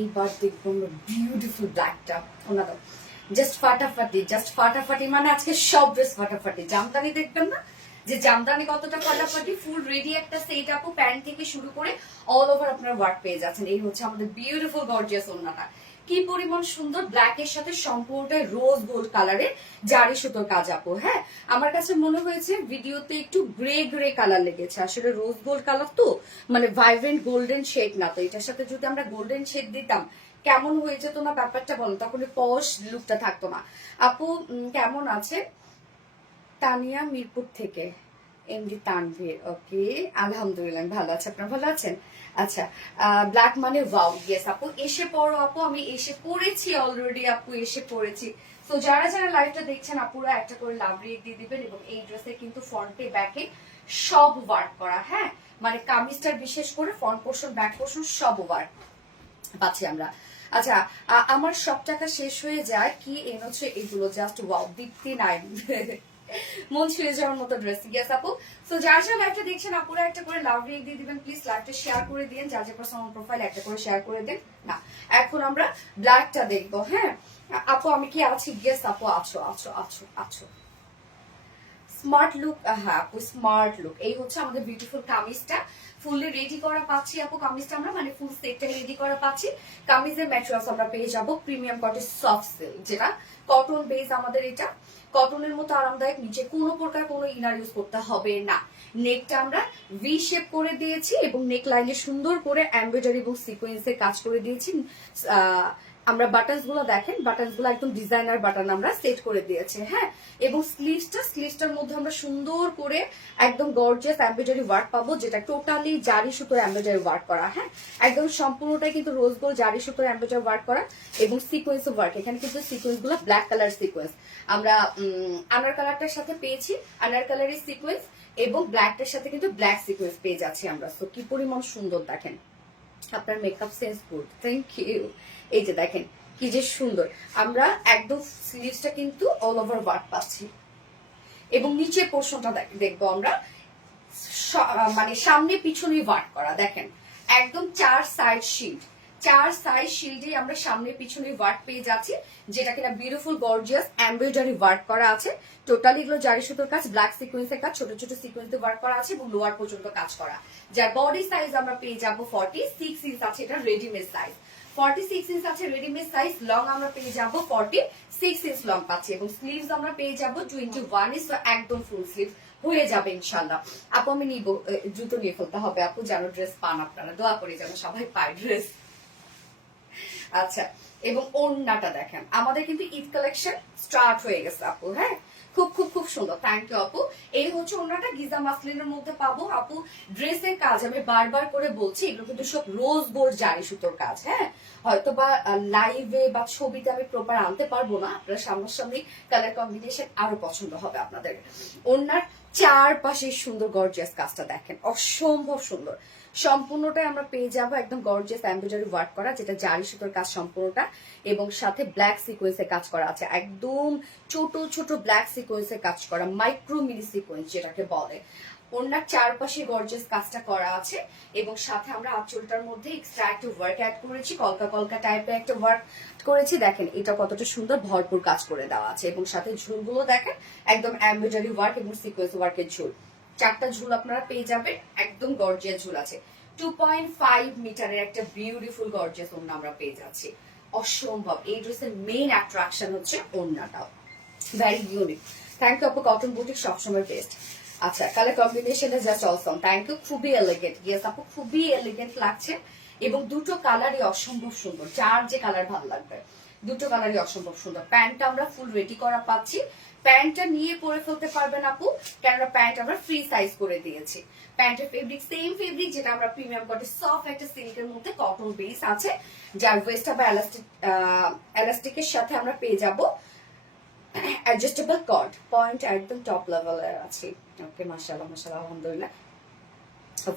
এইবার দেখবো আমরা বিউটিফুল ব্ল্যাকটা ওনাদের জাস্ট ফাটাফাটি মানে আজকে সব ড্রেস ফাটাফাটি। জামদানি দেখবেন না যে জামদানি কতটা ফাটাফাটি, ফুল রেডি একটা সেট আপু, প্যান্ট থেকে শুরু করে অল ওভার আপনার ওয়ার্ক পেয়ে যাচ্ছেন। এই হচ্ছে আমাদের বিউটিফুল গর্জিয়াস ওড়নাটা, কি পরিমাণ সুন্দর, ব্ল্যাক এর সাথে সম্পূর্ণটাই রোজ গোল্ড কালারের জারি সুতোর কাজ আপু। হ্যাঁ, আমার কাছে মনে হয়েছে ভিডিওতে একটু গ্রে গ্রে কালার লেগেছে, আসলে রোজ গোল্ড কালার তো মানে ভাইব্রেন্ট গোল্ডেন শেড না, তো এটার সাথে যদি আমরা গোল্ডেন শেড দিতাম কেমন হয়ে যেত না ব্যাপারটা বলো, তখন পশ লুকটা থাকতো না। আপু কেমন আছে? তানিয়া মিরপুর থেকে, এমডি তানভীর, ওকে আলহামদুলিল্লাহ আমি ভালো আছি, আপনারা ভালো আছেন? আচ্ছা, ব্ল্যাক মানে ওয়াও, ইয়েস আপু এসে পড়ো আপু, আমি এসে পড়েছি অলরেডি আপু, এসে পড়েছি। তো যারা যারা লাইভটা দেখছেন আপুরা একটা করে লাভ রিয়েক্ট দিয়ে দিবেন। এবং এই ড্রেসে কিন্তু ফ্রন্টে ব্যাকে সব ওয়ার্ক করা, হ্যাঁ মানে কামিজটার বিশেষ করে ফ্রন্ট পোর্শন ব্যাক পোর্শন সব ওয়ার্ক পাচ্ছি আমরা। আচ্ছা, আমার সব টাকা শেষ হয়ে যায় কি এনেছে এগুলো, জাস্ট ওয়াও, দীপ্তি নাইন মন ছুঁয়ে যাওয়ার মতো ড্রেস। ইয়েস আপু, সো যার যার লাইভটা দেখছেন আপুরা একটা করে লাভ রিয়েক্ট দিয়ে দিবেন প্লিজ, লাইভটা শেয়ার করে দিন, যার যার পার্সোনাল প্রোফাইল একটা করে শেয়ার করে দেন না। এখন আমরা ব্ল্যাকটা দেখবো। হ্যাঁ আপু আমি কি আছি? ইয়েস আপু আছো আছো আছো আছো। স্মার্ট লুক, হ্যাঁ আপু স্মার্ট লুক। এই হচ্ছে আমাদের বিউটিফুল কামিজটা, ফুললি রেডি করা পাচ্ছি আপু কামিজটা আমরা, মানে ফুল সেটটা রেডি করা পাচ্ছি। কামিজের ম্যাটেরিয়ালস আমরা পেয়ে যাবো প্রিমিয়াম কটন সফট সিল্ক, যেটা কটন বেস আমাদের, এটা কটনের মতো আরামদায়ক, নিচে কোনো প্রকার কোনো ইনার ইউজ করতে হবে না। নেকটা আমরা ভি শেপ করে দিয়েছি এবং নেক লাইনে সুন্দর করে এমব্রয়ডারি এবং সিকোয়েন্সের কাজ করে দিয়েছি। আমরা বাটনস গুলো দেখেন, বাটনস গুলো একদম ডিজাইনার বাটন আমরা সেট করে দিয়েছি। হ্যাঁ, এবং স্লিভসটার মধ্যে আমরা সুন্দর করে একদম গর্জিয়াস এমব্রয়ডারি ওয়ার্ক পাবো, যেটা টোটালি জারি সুতোর এমব্রয়ডারি ওয়ার্ক করা। হ্যাঁ, একদম সম্পূর্ণটাই কিন্তু রোজ গোল্ড জারি সুতোর এমব্রয়ডারি ওয়ার্ক করা এবং সিকোয়েন্স ওয়ার্ক। এখানে কিন্তু সিকোয়েন্স গুলো ব্ল্যাক কালার সিকোয়েন্স আমরা আনার কালারটার সাথে পেয়েছি, আনার কালারের সিকোয়েন্স এবং ব্ল্যাকটার সাথে কিন্তু ব্ল্যাক সিকোয়েন্স পেয়ে যাচ্ছি আমরা। সো কি পরিমাণ সুন্দর দেখেন, আপনার makeup sense good, thank you. এই যে দেখেন কি যে সুন্দর, আমরা একদম স্লিভসটা কিন্তু অল ওভার ওয়ার্ক পাচ্ছি এবং নিচের পোর্শনটা দেখবো আমরা মানে সামনে পিছনে ওয়ার্ক করা। দেখেন একদম চার সাইড শিল্ডে আমরা সামনে পিছনে ওয়ার্ক পেয়ে যাচ্ছি, যেটা কিনা বিউটিফুল গর্জিয়াস এমব্রয়ডারি ওয়ার্ক করা আছে। টোটালি এগুলো জারি সুতোর কাজ, ব্ল্যাক সিকোয়েন্সের কাজ, ছোট ছোট সিকোয়েন্সে ওয়ার্ক করা আছে এবং লোয়ার পর্যন্ত কাজ করা। যার বডি সাইজ আমরা পেয়ে যাবো 46 ইঞ্চ আছে, এটা রেডিমেড সাইজ 46 ইঞ্চ আছে রেডিমেড সাইজ। লং আমরা পেয়ে যাবো 46 ইঞ্চ লং পাচ্ছি এবং স্লিভস আমরা পেয়ে যাবো 21 ইঞ্চ, তো একদম ফুল স্লিভ হয়ে যাবে ইনশাল্লাহ। আপু আমি নিব, জুতো নিয়ে ফেলতে হবে আপু, যেন ড্রেস পান, আপনারা দোয়া করে যেন সবাই পায় ড্রেস। আচ্ছা, এবং ওড়নাটা দেখেন, আমাদের কিন্তু ঈদ কালেকশন স্টার্ট হয়ে গেছে আপু। হ্যাঁ, খুব খুব খুব সুন্দর, থ্যাংক ইউ আপু। এই হচ্ছে ওড়নাটা, গিজা মাসলিনের মধ্যে পাবো আপু। ড্রেসের কাজ আমি বারবার করে বলছি, এগুলো কিন্তু সব রোজ গোল্ড জারি সুতোর কাজ। হ্যাঁ, হয়তো বা লাইভে বা ছবিতে আমি প্রপার আনতে পারবো না, আপনার সামনাসামনি কালার কম্বিনেশন আরো পছন্দ হবে আপনাদের। ওড়নার চারপাশে সুন্দর গর্জিয়াস কাজটা দেখেন, অসম্ভব সুন্দর। সম্পূর্ণটাই আমরা পেয়ে যাব একদম গর্জিয়াস এমব্রয়ডারি ওয়ার্ক করা, যেটা জারি সুতোর কাজ সম্পূর্ণটা, এবং সাথে ব্ল্যাক সিকোয়েন্সের কাজ করা আছে, একদম ছোট ছোট ব্ল্যাক সিকোয়েন্সের কাজ করা, মাইক্রো মিনি সিকোয়েন্স যেটাকে বলে। ওনার চারপাশে গর্জিয়াস কাজটা করা আছে এবং সাথে আমরা আঁচলটার মধ্যে এক্সট্রা একটা ওয়ার্ক অ্যাড করেছি, কলকা কলকা টাইপের একটা ওয়ার্ক করেছি। দেখেন এটা কতটা সুন্দর ভরপুর কাজ করে দেওয়া আছে এবং সাথে ঝুলগুলো দেখেন একদম এমব্রয়ডারি ওয়ার্ক এবং সিকোয়েন্স ওয়ার্কের ঝুল। চারটা ঝুল আপনারা পেয়ে যাবেন, একদম গর্জিয়াস ঝুল আছে। 2.5 মিটারের একটা বিউটিফুল গর্জিয়াস ওড়না আমরা পেয়ে যাচ্ছি, অসম্ভব। এই ড্রেসের মেইন অ্যাট্রাকশন হচ্ছে ওড়নাটাও ভেরি ইউনিক। থ্যাংক ইউ আপু, কটন বুটিক সবসময় বেস্ট। আচ্ছা, কালার কম্বিনেশনটা জাস্ট অসম, থ্যাংক ইউ, খুবই এলিগেন্ট। ইয়েস আপু, খুবই এলিগেন্ট লাগছে এবং দুটো কালারই অসম্ভব সুন্দর, যার যে কালার ভালো লাগবে দুটো কালারই অসম্ভব সুন্দর। প্যান্টটা আমরা ফুল রেডি করা পাচ্ছি, প্যান্টটা নিয়ে পরে ফেলতে পারবেন আপু, কেননা প্যান্ট আমরা ফ্রি সাইজ করে দিয়েছি। প্যান্টের ফেব্রিক সেম ফেব্রিক, যেটা আমরা প্রিমিয়াম কটন সফট একটা সিল্কের মধ্যে কটন বেস আছে, যার ওয়েস্ট বা এলাস্টিকের সাথে আমরা পেয়ে যাব অ্যাডজাস্টেবল কর্ড, পয়েন্ট একদম টপ লেভেলের আছে। ওকে, মাশাআল্লাহ মাশাআল্লাহ, আলহামদুলিল্লাহ।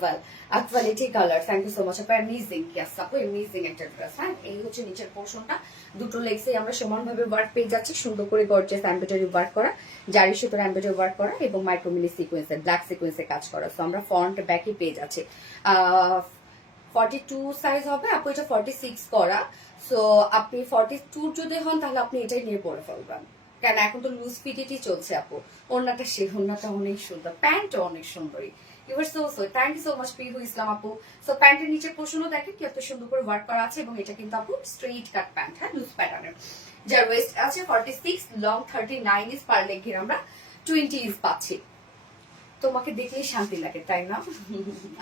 ওয়েল, আকোয়ালিটি colour, thank you so much আপু, অ্যামেজিং। ইয়েস আপু, অ্যামেজিং একটা ড্রেস। হ্যাঁ, এই হচ্ছে নিচের পোর্শনটা, দুটো লেগসে আমরা সমানভাবে ওয়ার্ক পেয়ে যাচ্ছি, সুন্দর করে গর্জিয়াস এমব্রয়ডারি ওয়ার্ক করা, জারি সুতোর এমব্রয়ডারি ওয়ার্ক করা এবং মাইক্রোমিনি সিকোয়েন্সের ব্ল্যাক সিকোয়েন্সের কাজ করা। সো আমরা ফ্রন্ট ব্যাকে পেয়ে যাচ্ছি। 42 সাইজ হবে আপু, এটা 46 করা। সো আপনি 42 যদি হন তাহলে আপনি এটাই নিয়ে পরে ফেলবেন, কেন এখন তো লুজ ফিটিটি চলছে আপু। ওড়নাটা সেই ওড়নাটা অনেক সুন্দর, প্যান্টও অনেক সুন্দরী। You are so so, thank you so much Pihu Islam আপু। সো প্যান্টের নিচে পোর্শনও দেখেন কি এত সুন্দর করে ওয়ার্ক করা আছে, এবং এটা কিন্তু আপু স্ট্রেইট কাট প্যান্ট, হ্যাঁ, লুজ প্যাটার্নের। যার ওয়েস্ট আছে 46, লং 39 ইঞ্চ, পার লেগ ঘিরে আমরা 20 ইঞ্চ পাচ্ছি। তোমাকে দেখলেই শান্তি লাগে, তাই না?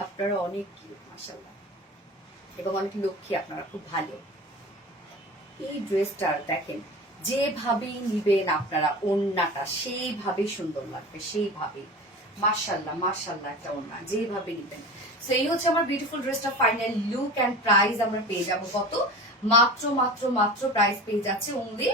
আপনারা অনেক কিউট মাশাআল্লাহ, এবং অনেক লক্ষ্মী, আপনারা খুব ভালো। এই ড্রেসটার দেখেন যেভাবেই নিবেন আপনারা ওড়নাটা সেইভাবেই সুন্দর লাগবে, সেইভাবেই। মাশাআল্লাহ মাশাআল্লাহ, একটা ওড়না যেভাবে নিবেন। সো এই হচ্ছে আমার বিউটিফুল ড্রেসটা ফাইনাল লুক এন্ড প্রাইস আমরা পেয়ে যাবো কত, মাত্র মাত্র মাত্র প্রাইস পেয়ে যাচ্ছে অনলি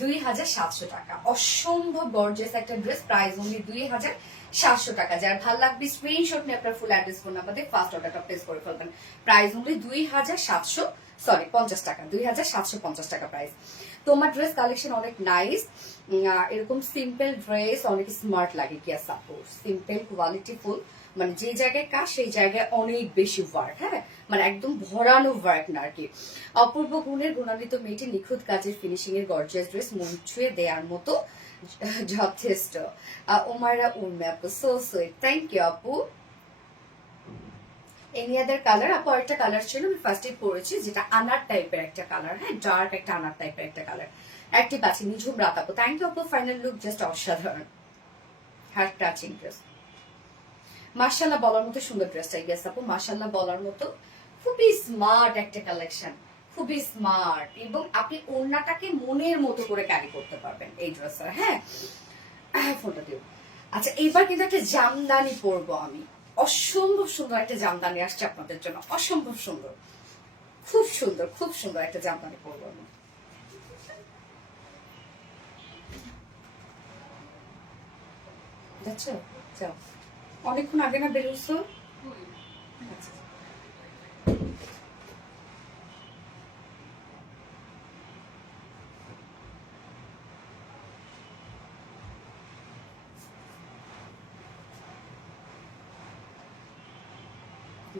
2700 টাকা। অসম্ভব গর্জিয়াস একটা ড্রেস, প্রাইস অনলি 2700 টাকা। যার ভালো লাগবে স্ক্রিনশট নিয়ে আপনার ফুল অ্যাড্রেস ফোন নাম্বার দিয়ে ফার্স্ট অর্ডারটা প্লেস করে ফেলবেন। প্রাইস অনলি 2750 টাকা, 2750 টাকা প্রাইস। তোমার ড্রেস কালেকশন অনেক নাইস। এরকম সিম্পল ড্রেস অনেক স্মার্ট লাগে, কি সাপোর্ট সিম্পল কোয়ালিটি ফুল, মানে যে জায়গায় কাজ সেই জায়গায় অনেক বেশি ওয়ার্ক, হ্যাঁ, মানে একদম ভরানো ওয়ার্ক না আর কি। অপূর্ব গুণের গুণান্বিত মেয়েটি নিখুঁত কাজের ফিনিশিং এর গর্জিয়াস ড্রেস মন ছুঁয়ে দেওয়ার মতো যথেষ্ট। ওমায়রা উর্মি আপু, সো সুইট, থ্যাংক ইউ আপু। এনি আদার কালার আপু? আরেকটা কালার ছিল আমি ফার্স্টে পরেছি, যেটা আনার টাইপের একটা কালার, হ্যাঁ, ডার্ক একটা আনার টাইপের একটা কালার। অ্যাক্টিভ আছে নিঝুম রাত আপু, থ্যাংক ইউ আপু। ফাইনাল লুক জাস্ট অসাধারণ, হার্ট টাচিং ড্রেস। মাশাআল্লাহ বলার মতো সুন্দর ড্রেসটা, ইয়েস আপু মাশাআল্লাহ বলার মতো। খুবই স্মার্ট একটা কালেকশন, খুবই স্মার্ট, এবং আপনি ওড়নাটাকে মনের মতো করে ক্যারি করতে পারবেন এই ড্রেসটা, হ্যাঁ। ফোনটা দিও। আচ্ছা, এবার কিন্তু একটা জামদানি পরবো আমি, অসম্ভব সুন্দর একটা জামদানি আসছে আপনাদের জন্য, অসম্ভব সুন্দর, খুব সুন্দর, খুব সুন্দর একটা জামদানি পরবো আমি। যাচ্ছো? যাও, অনেকক্ষণ আগে না বেরোছো? আচ্ছা।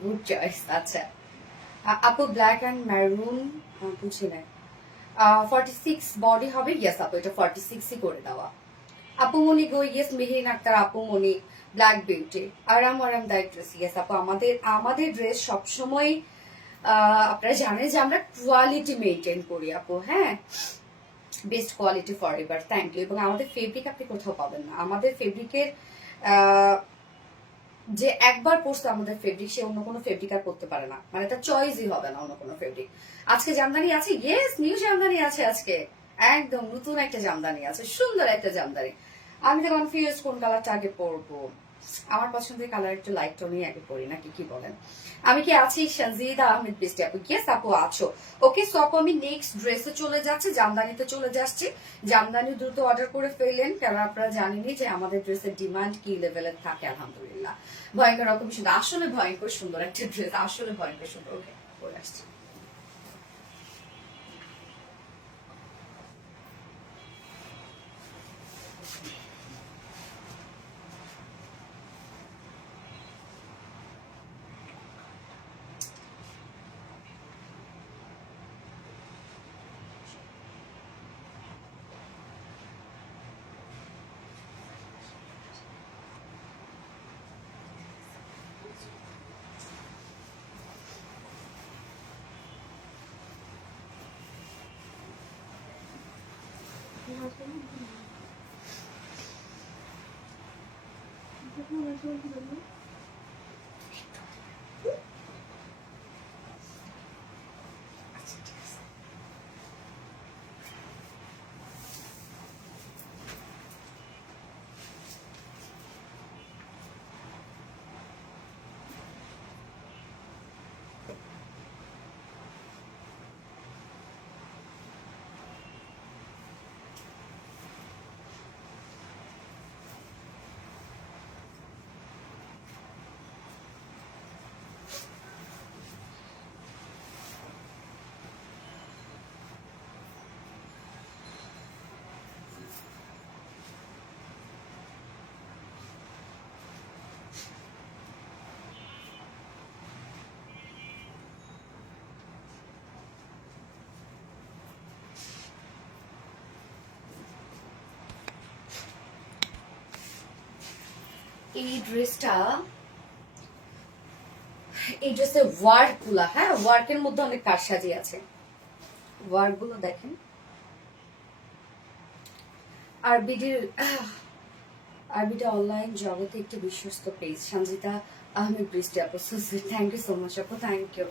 Good choice. আচ্ছা আপু, ব্ল্যাক অ্যান্ড ম্যারুন বুঝি নাই, 46 বডি হবে, ইয়েস আপু এটা 46ই করে দেওয়া। আপু মনি গো, ইয়েস মেহিন আক্তার আপু মনি, ব্ল্যাক বিউটি, আরাম আরামদায়ক ড্রেস, ইয়েস আপু। আমাদের ড্রেস সবসময় আপনারা জানেন যে আমরা কোয়ালিটি মেনটেন করি আপু, হ্যাঁ, best quality forever, thank you. এবং আমাদের ফেব্রিক আপনি কোথাও পাবেন না, আমাদের ফেব্রিকের যে একবার পরছে আমাদের ফেব্রিক, সে অন্য কোনো ফেব্রিক আর করতে পারে না, মানে তার চয়েসই হবে না অন্য কোনো ফেব্রিক। আজকে জামদানি আছে, ইয়েস নিউ জামদানি আছে আজকে, একদম নতুন একটা জামদানি আছে, সুন্দর একটা জামদানি। আমি তো কনফিউজ কোন কালারটা আগে পরবো, আমার পছন্দের কালার একটু লাইট টোনই আগে পরি নাকি, কি বলেন? আমি কি আছি সঞ্জিদা আহমেদ বৃষ্টি আপু? ইয়েস আপু আছো। ওকে, সো আপু আমি নেক্সট ড্রেসে চলে যাচ্ছি, জামদানিতে চলে যাচ্ছি। জামদানি দ্রুত অর্ডার করে ফেললেন, কারণ আপনারা জানেনই যে আমাদের ড্রেসের ডিমান্ড কি লেভেলের থাকে, আলহামদুলিল্লাহ ভয়ঙ্কর রকম সুন্দর, আসলে ভয়ঙ্কর সুন্দর একটা ড্রেস, আসলে ভয়ঙ্কর সুন্দর। ওকে, পরে আসছি। এই ড্রেসটা, এই ড্রেসের ওয়ার্ক গুলা, হ্যাঁ ওয়ার্কের মধ্যে অনেক কারসাজি আছে, ওয়ার্ক গুলো দেখেন। আরবিডি অনলাইন জগতে একটি বিশ্বস্ত পেজ, সঞ্জিতা আহমেদ বৃষ্টি আপু, থ্যাংক ইউ সো মাচ আপু, থ্যাংক ইউ।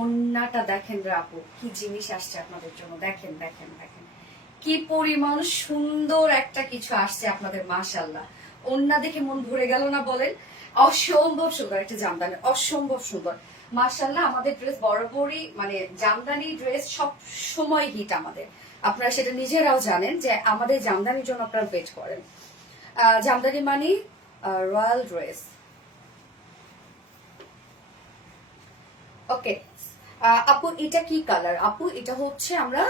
ওন্নাটা দেখেন রে আপু, কি জিনিস আসছে আপনাদের জন্য, দেখেন দেখেন দেখেন কি পরিমাণ সুন্দর একটা কিছু আসছে আপনাদের, মাশাআল্লাহ। ওন্না দেখে মন ভরে গেল না বলেন? অসম্ভব সুন্দর একটা জামদানি, অসম্ভব সুন্দর মাশাআল্লাহ। আমাদের ড্রেস বরাবরই মানে জামদানি ড্রেস সব সময় হিট আমাদের, আপনারা সেটা নিজেরাও জানেন যে আমাদের জামদানির জন্য আপনারা ওয়েট করেন। জামদানি মানে রয়্যাল ড্রেস। ওকে আপু এটা কি কালার? আপু এটা হচ্ছে আমরা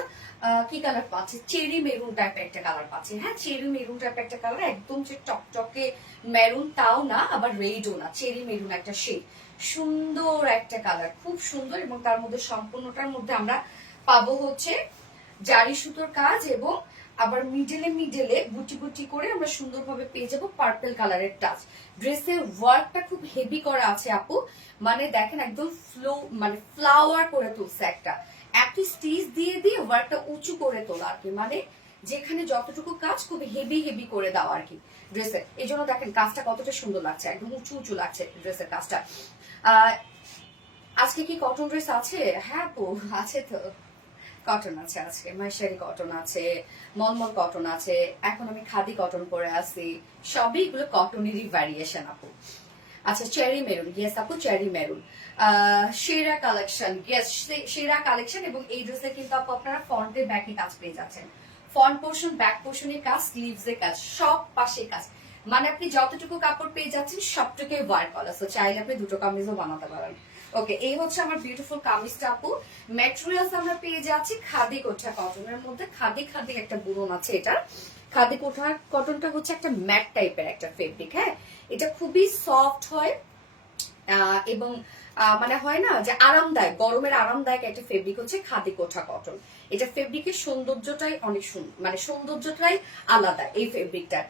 কি কালার পাচ্ছি, চেরি মেরুন টাইপের একটা কালার পাচ্ছি। হ্যাঁ চেরি মেরুন টাইপের একটা কালার, একদম যে টকটকে মেরুন তাও না, আবার রেডও না, চেরি মেরুন একটা শেড, সুন্দর একটা কালার, খুব সুন্দর। এবং তার মধ্যে সম্পূর্ণটার মধ্যে আমরা পাবো হচ্ছে জারি সুতোর কাজ, এবং আবার মিডলে বুটি বুটি করে আমরা সুন্দরভাবে পেয়ে যাবো পার্পল কালারের টাচ। ড্রেসের ওয়ার্কটা খুব হেভি করা আছে আপু, মানে দেখেন একদম মানে ফ্লাওয়ার করে তুলছে একটা স্টিচ দিয়ে দিয়ে ওয়ার্কটা উঁচু করে তোলা আর কি, মানে যেখানে যতটুকু কাজ খুব হেভি হেভি করে দেওয়া আর কি ড্রেসের। এই জন্য দেখেন কাজটা কতটা সুন্দর লাগছে, একদম উঁচু উঁচু লাগছে ড্রেসের কাজটা। আজকে কি কটন ড্রেস আছে? হ্যাঁ আপু আছে তো, কটন আছে আজকে, মাইশারি কটন আছে, মলমল কটন আছে, এখন আমি খাদি কটন পরে আছি, সবই এগুলো কটনেরই ভ্যারিয়েশন আপু। আচ্ছা চেরি মেরুন, ইয়েস আপু চেরি মেরুন, সেরা কালেকশন, ইয়েস সেরা কালেকশন। এবং এই ড্রেসে কিন্তু আপু আপনারা ফ্রন্টে ব্যাকে কাজ পেয়ে যাচ্ছেন, ফ্রন্ট পোর্শন ব্যাক পোর্শনের কাজ, স্লিভস এর কাজ, সব পাশে কাজ, মানে আপনি যতটুকু কাপড় পেয়ে যাচ্ছেন সবটুকুই ওয়ার্ক করা, সো চাইলে আপনি দুটো কামিজও বানাতে পারেন। ওকে এই হচ্ছে আমার বিউটিফুল কামিজটা আপু। ম্যাটেরিয়ালস আমরা পেয়ে যাচ্ছি খাদি কোঠা কটনের মধ্যে, খাদি খাদি একটা বুনন আছে এটা। খাদি কোঠা কটনটা হচ্ছে একটা ম্যাট টাইপের একটা ফেব্রিক, হ্যাঁ এটা খুবই সফট হয় এবং মানে হয় না যে আরামদায়ক, গরমের আরামদায়ক একটা ফেব্রিক হচ্ছে খাদি কোঠা কটন। এটা ফেব্রিকের সৌন্দর্যটাই অনেক মানে সৌন্দর্যটাই আলাদা এই ফেব্রিকটার।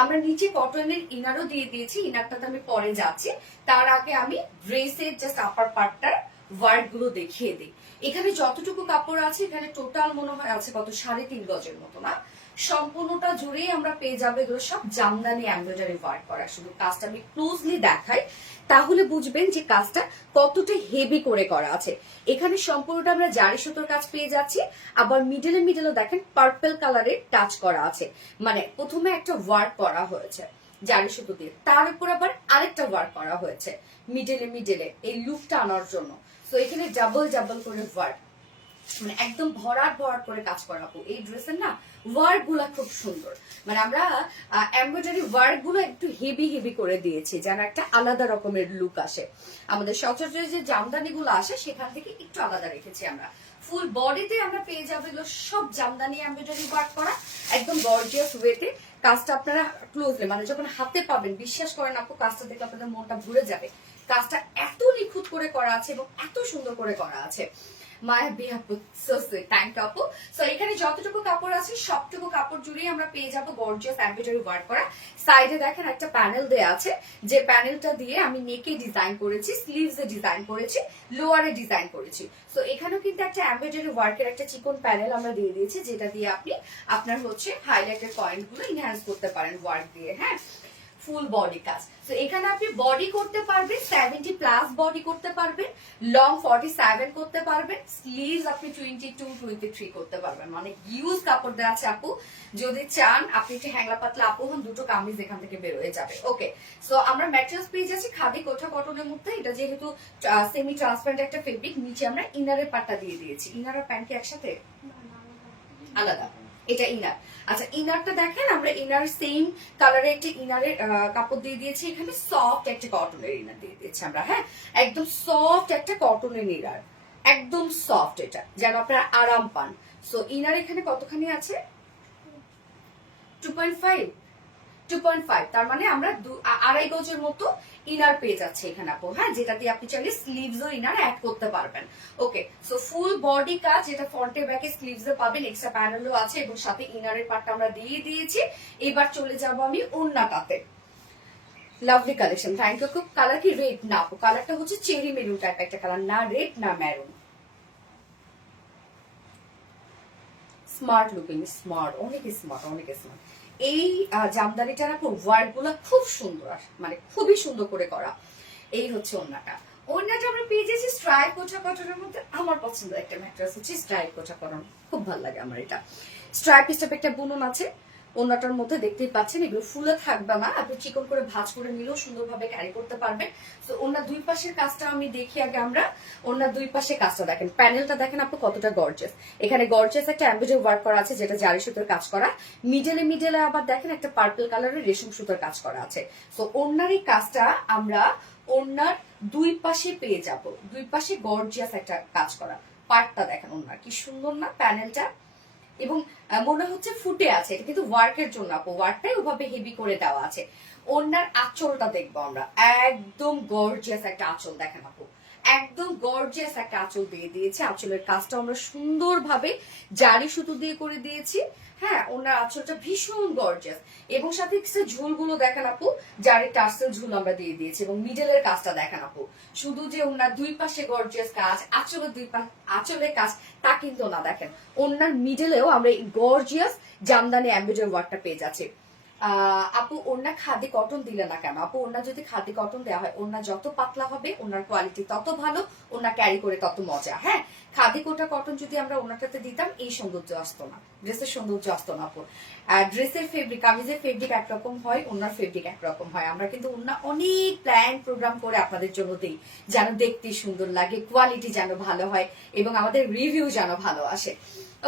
আমরা নিচে কটনের ইনারও দিয়ে দিয়েছি, ইনারটাতে আমি পরে যাচ্ছি, তার আগে আমি ড্রেসের জাস্ট আপার পার্টটার ওয়ার্ক গুলো দেখিয়ে দিই। এখানে যতটুকু কাপড় আছে এখানে টোটাল মনে হয় আছে কত 3.5 গজের মতো না, সম্পূর্ণটা জুড়েই আমরা পেয়ে যাবো এগুলো সব জামদানি এমব্রয়ডারি ওয়ার্ক করা। শুধু কাজটা আমি ক্লোজলি দেখাই তাহলে বুঝবেন যে কাজটা কতটা হেভি করে করা আছে। এখানে সম্পূর্ণটা আমরা জারি সুতোর কাজ পেয়ে যাচ্ছি, আবার মিডলে দেখেন পার্পল কালারের টাচ করা আছে, মানে প্রথমে একটা ওয়ার্ক করা হয়েছে জারি সুতো দিয়ে, তার উপর আবার আরেকটা ওয়ার্ক করা হয়েছে মিডলে এই লুকটা আনার জন্য। তো এখানে ডাবল ডাবল করে ওয়ার্ক, মানে একদম ভরাট ভরাট করে কাজ করা। এই ড্রেসের না ওয়ার্ক গুলা খুব সুন্দর, মানে আমরা এমব্রয়ডারি ওয়ার্ক গুলো একটু হেভি হেভি করে দিয়েছি যেন একটা আলাদা রকমের লুক আসে। আমাদের সচরাচর যে জামদানি গুলো আসে সেখান থেকে একটু আলাদা রেখেছি আমরা। ফুল বডিতে আমরা পেয়ে যাবো এগুলো সব জামদানি এমব্রয়ডারি ওয়ার্ক করা, একদম গর্জিয়াস ওয়েতে। কাজটা আপনারা ক্লোজলি মানে যখন হাতে পাবেন বিশ্বাস করেন আপু, কাজটা দেখে আপনাদের মনটা ভরে যাবে। কাজটা এত নিখুঁত করে করা আছে এবং এত সুন্দর করে করা আছে। মায়া বিহাপু সো সুইট, থ্যাংক ইউ আপু। সো এখানে যতটুকু কাপড় আছে সবটুকু কাপড় জুড়েই আমরা পেয়ে যাবো গর্জিয়াস এমব্রয়ডারি ওয়ার্ক করা। সাইডে দেখেন একটা প্যানেল দেয়া আছে, যে প্যানেলটা দিয়ে আমি নেকে ডিজাইন করেছি, স্লিভস এ ডিজাইন করেছি, লোয়ারে ডিজাইন করেছি। সো এখানেও কিন্তু একটা এমব্রয়ডারি ওয়ার্কের একটা চিকন প্যানেল আমরা দিয়ে দিয়েছি, যেটা দিয়ে আপনি আপনার হচ্ছে হাইলাইটের পয়েন্ট গুলো ইনহ্যান্স করতে পারেন ওয়ার্ক দিয়ে। হ্যাঁ ফুল বডি কাজ, তো এখানে আপনি বডি করতে পারবেন 70+ বডি করতে পারবেন, লং 47 করতে পারবেন, স্লিভস আপনি 22-23 করতে পারবেন, মানে হিউজ কাপড় দেওয়া আছে আপু। যদি চান আপনি একটু হ্যাংলা পাতলা আপু হন, দুটো কামিজ এখান থেকে বের হয়ে যাবে। ওকে সো আমরা ম্যাটেরিয়ালস পেয়ে যাচ্ছি খাদি কোঠা কটনের মধ্যে। এটা যেহেতু সেমি ট্রান্সপারেন্ট একটা ফেব্রিক, নিচে আমরা ইনারের পাটটা দিয়ে দিয়েছি। ইনার আর প্যান্ট কি একসাথে আলাদা? এটা ইনার। আচ্ছা ইনারটা দেখেন আমরা ইনার সেম কালারে একটা ইনারের কাপড় দিয়ে দিয়েছি, এখানে সফট একটা কটনের ইনার দিয়ে দিয়েছি আমরা। হ্যাঁ একদম সফট একটা কটনের ইনার, একদম সফট, এটা যেন আপনারা আরাম পান। সো ইনার এখানে কতখানি আছে? 2.5, তার মানে আমরা 2.5 গজের মতো ইনার পেয়ে যাচ্ছে এখানে আপু। হ্যাঁ যেটা দিয়ে আপনি চাইলে স্লিভস ও ইনার অ্যাড করতে পারবেন। ওকে সো ফুল বডি কাজ, যেটা ফ্রন্টে ব্যাকে স্লিভস এ পাবেন, এক্সট্রা প্যানেলও আছে এবং সাথে ইনারের পার্টটা আমরা দিয়ে দিয়েছি। এবার চলে যাব আমি ওন্নাটাতে। Lovely collection, thank you. খুব কালার কি রেড না আপু, কালারটা হচ্ছে চেরি মেরুন টাইপ একটা কালার, না রেড না ম্যারুন। স্মার্ট লুকিং, স্মার্ট, অনেক স্মার্ট, অনেক স্মার্ট। এই জামদানিটার আপু ওয়ার্ক গুলো খুব সুন্দর, মানে খুবই সুন্দর করে করা। এই হচ্ছে ওন্নাটা। ওন্নাটা আমরা পেয়ে যাচ্ছি স্ট্রাইপ কোটা কটনের মধ্যে। আমার পছন্দের একটা ম্যাট্রেস হচ্ছে স্ট্রাইপ কোটা কটন, খুব ভালো লাগে আমার এটা। স্ট্রাইপ স্টেপ একটা বুনন আছে ওন্নাটার মধ্যে, দেখতেই পাচ্ছেন। এগুলো ফুলে থাকবে না, আপনি চিকন করে ভাঁজ করে নিলেও সুন্দরভাবে ক্যারি করতে পারবেন। তো ওনার দুই পাশের কাজটা আমি দেখি আগে আমরা। ওনার দুই পাশে কাজটা দেখেন, প্যানেলটা দেখেন আপু কতটা গর্জিয়াস। এখানে গর্জিয়াস একটা এমব্রয়ডারি ওয়ার্ক করা আছে, যেটা জারি সুতোর কাজ করা। মিডলে আবার দেখেন একটা পার্পল কালারের রেশম সুতোর কাজ করা আছে। তো ওনার এই কাজটা আমরা ওনার দুই পাশে পেয়ে যাব, দুই পাশে গর্জিয়াস একটা কাজ করা। পার্টটা দেখেন ওনার কি সুন্দর না প্যানেলটা, এবং মনে হচ্ছে ফুটে আছে। এটা কিন্তু ওয়ার্কের জন্য আপু, ওয়ার্কটাই ওভাবে হেভি করে দেওয়া আছে। ওনার আঁচলটা দেখবো আমরা, একদম গর্জিয়াস একটা আঁচল দেখেন আপু, একদম গর্জিয়াস একটা আঁচল দিয়ে দিয়েছে। আঁচলের কাজটা আমরা সুন্দরভাবে জারি সুতো দিয়ে করে দিয়েছি। হ্যাঁ, ওনার আঁচলটা ভীষণ গর্জিয়াস, এবং সাথে কিছু ঝুলগুলো দেখেন আপু, জারি টার্সেল ঝুল আমরা দিয়ে দিয়েছি। এবং মিডলের কাজটা দেখেন আপু, শুধু যে ওনার দুই পাশে গর্জিয়াস কাজ, আঁচলের আঁচলের কাজ তা কিন্তু না, দেখেন ওনার মিডলেও আমরা এই গর্জিয়াস জামদানি এমব্রয়ডারি ওয়ার্কটা পেয়ে যাচ্ছি। আপু ওনা খাদি কটন দিলে না কেন? আপু ওনা যদি খাদি কটন দেওয়া হয়, ওনা যত পাতলা হবে ওনার কোয়ালিটি তত ভালো, ওনা ক্যারি করে তত মজা। হ্যাঁ, খাদি কোটা কটন যদি আমরা ওনাটাতে দিতাম এই সৌন্দর্য আসতো না, ড্রেসের সৌন্দর্য আসতো না আপু। ড্রেসের ফেব্রিক, কামিজের ফেব্রিক একরকম হয়, ওনার ফেব্রিক একরকম হয়। আমরা কিন্তু ওনা অনেক প্ল্যান প্রোগ্রাম করে আপনাদের জন্য দিই, যেন দেখতে সুন্দর লাগে, কোয়ালিটি যেন ভালো হয়, এবং আমাদের রিভিউ যেন ভালো আসে।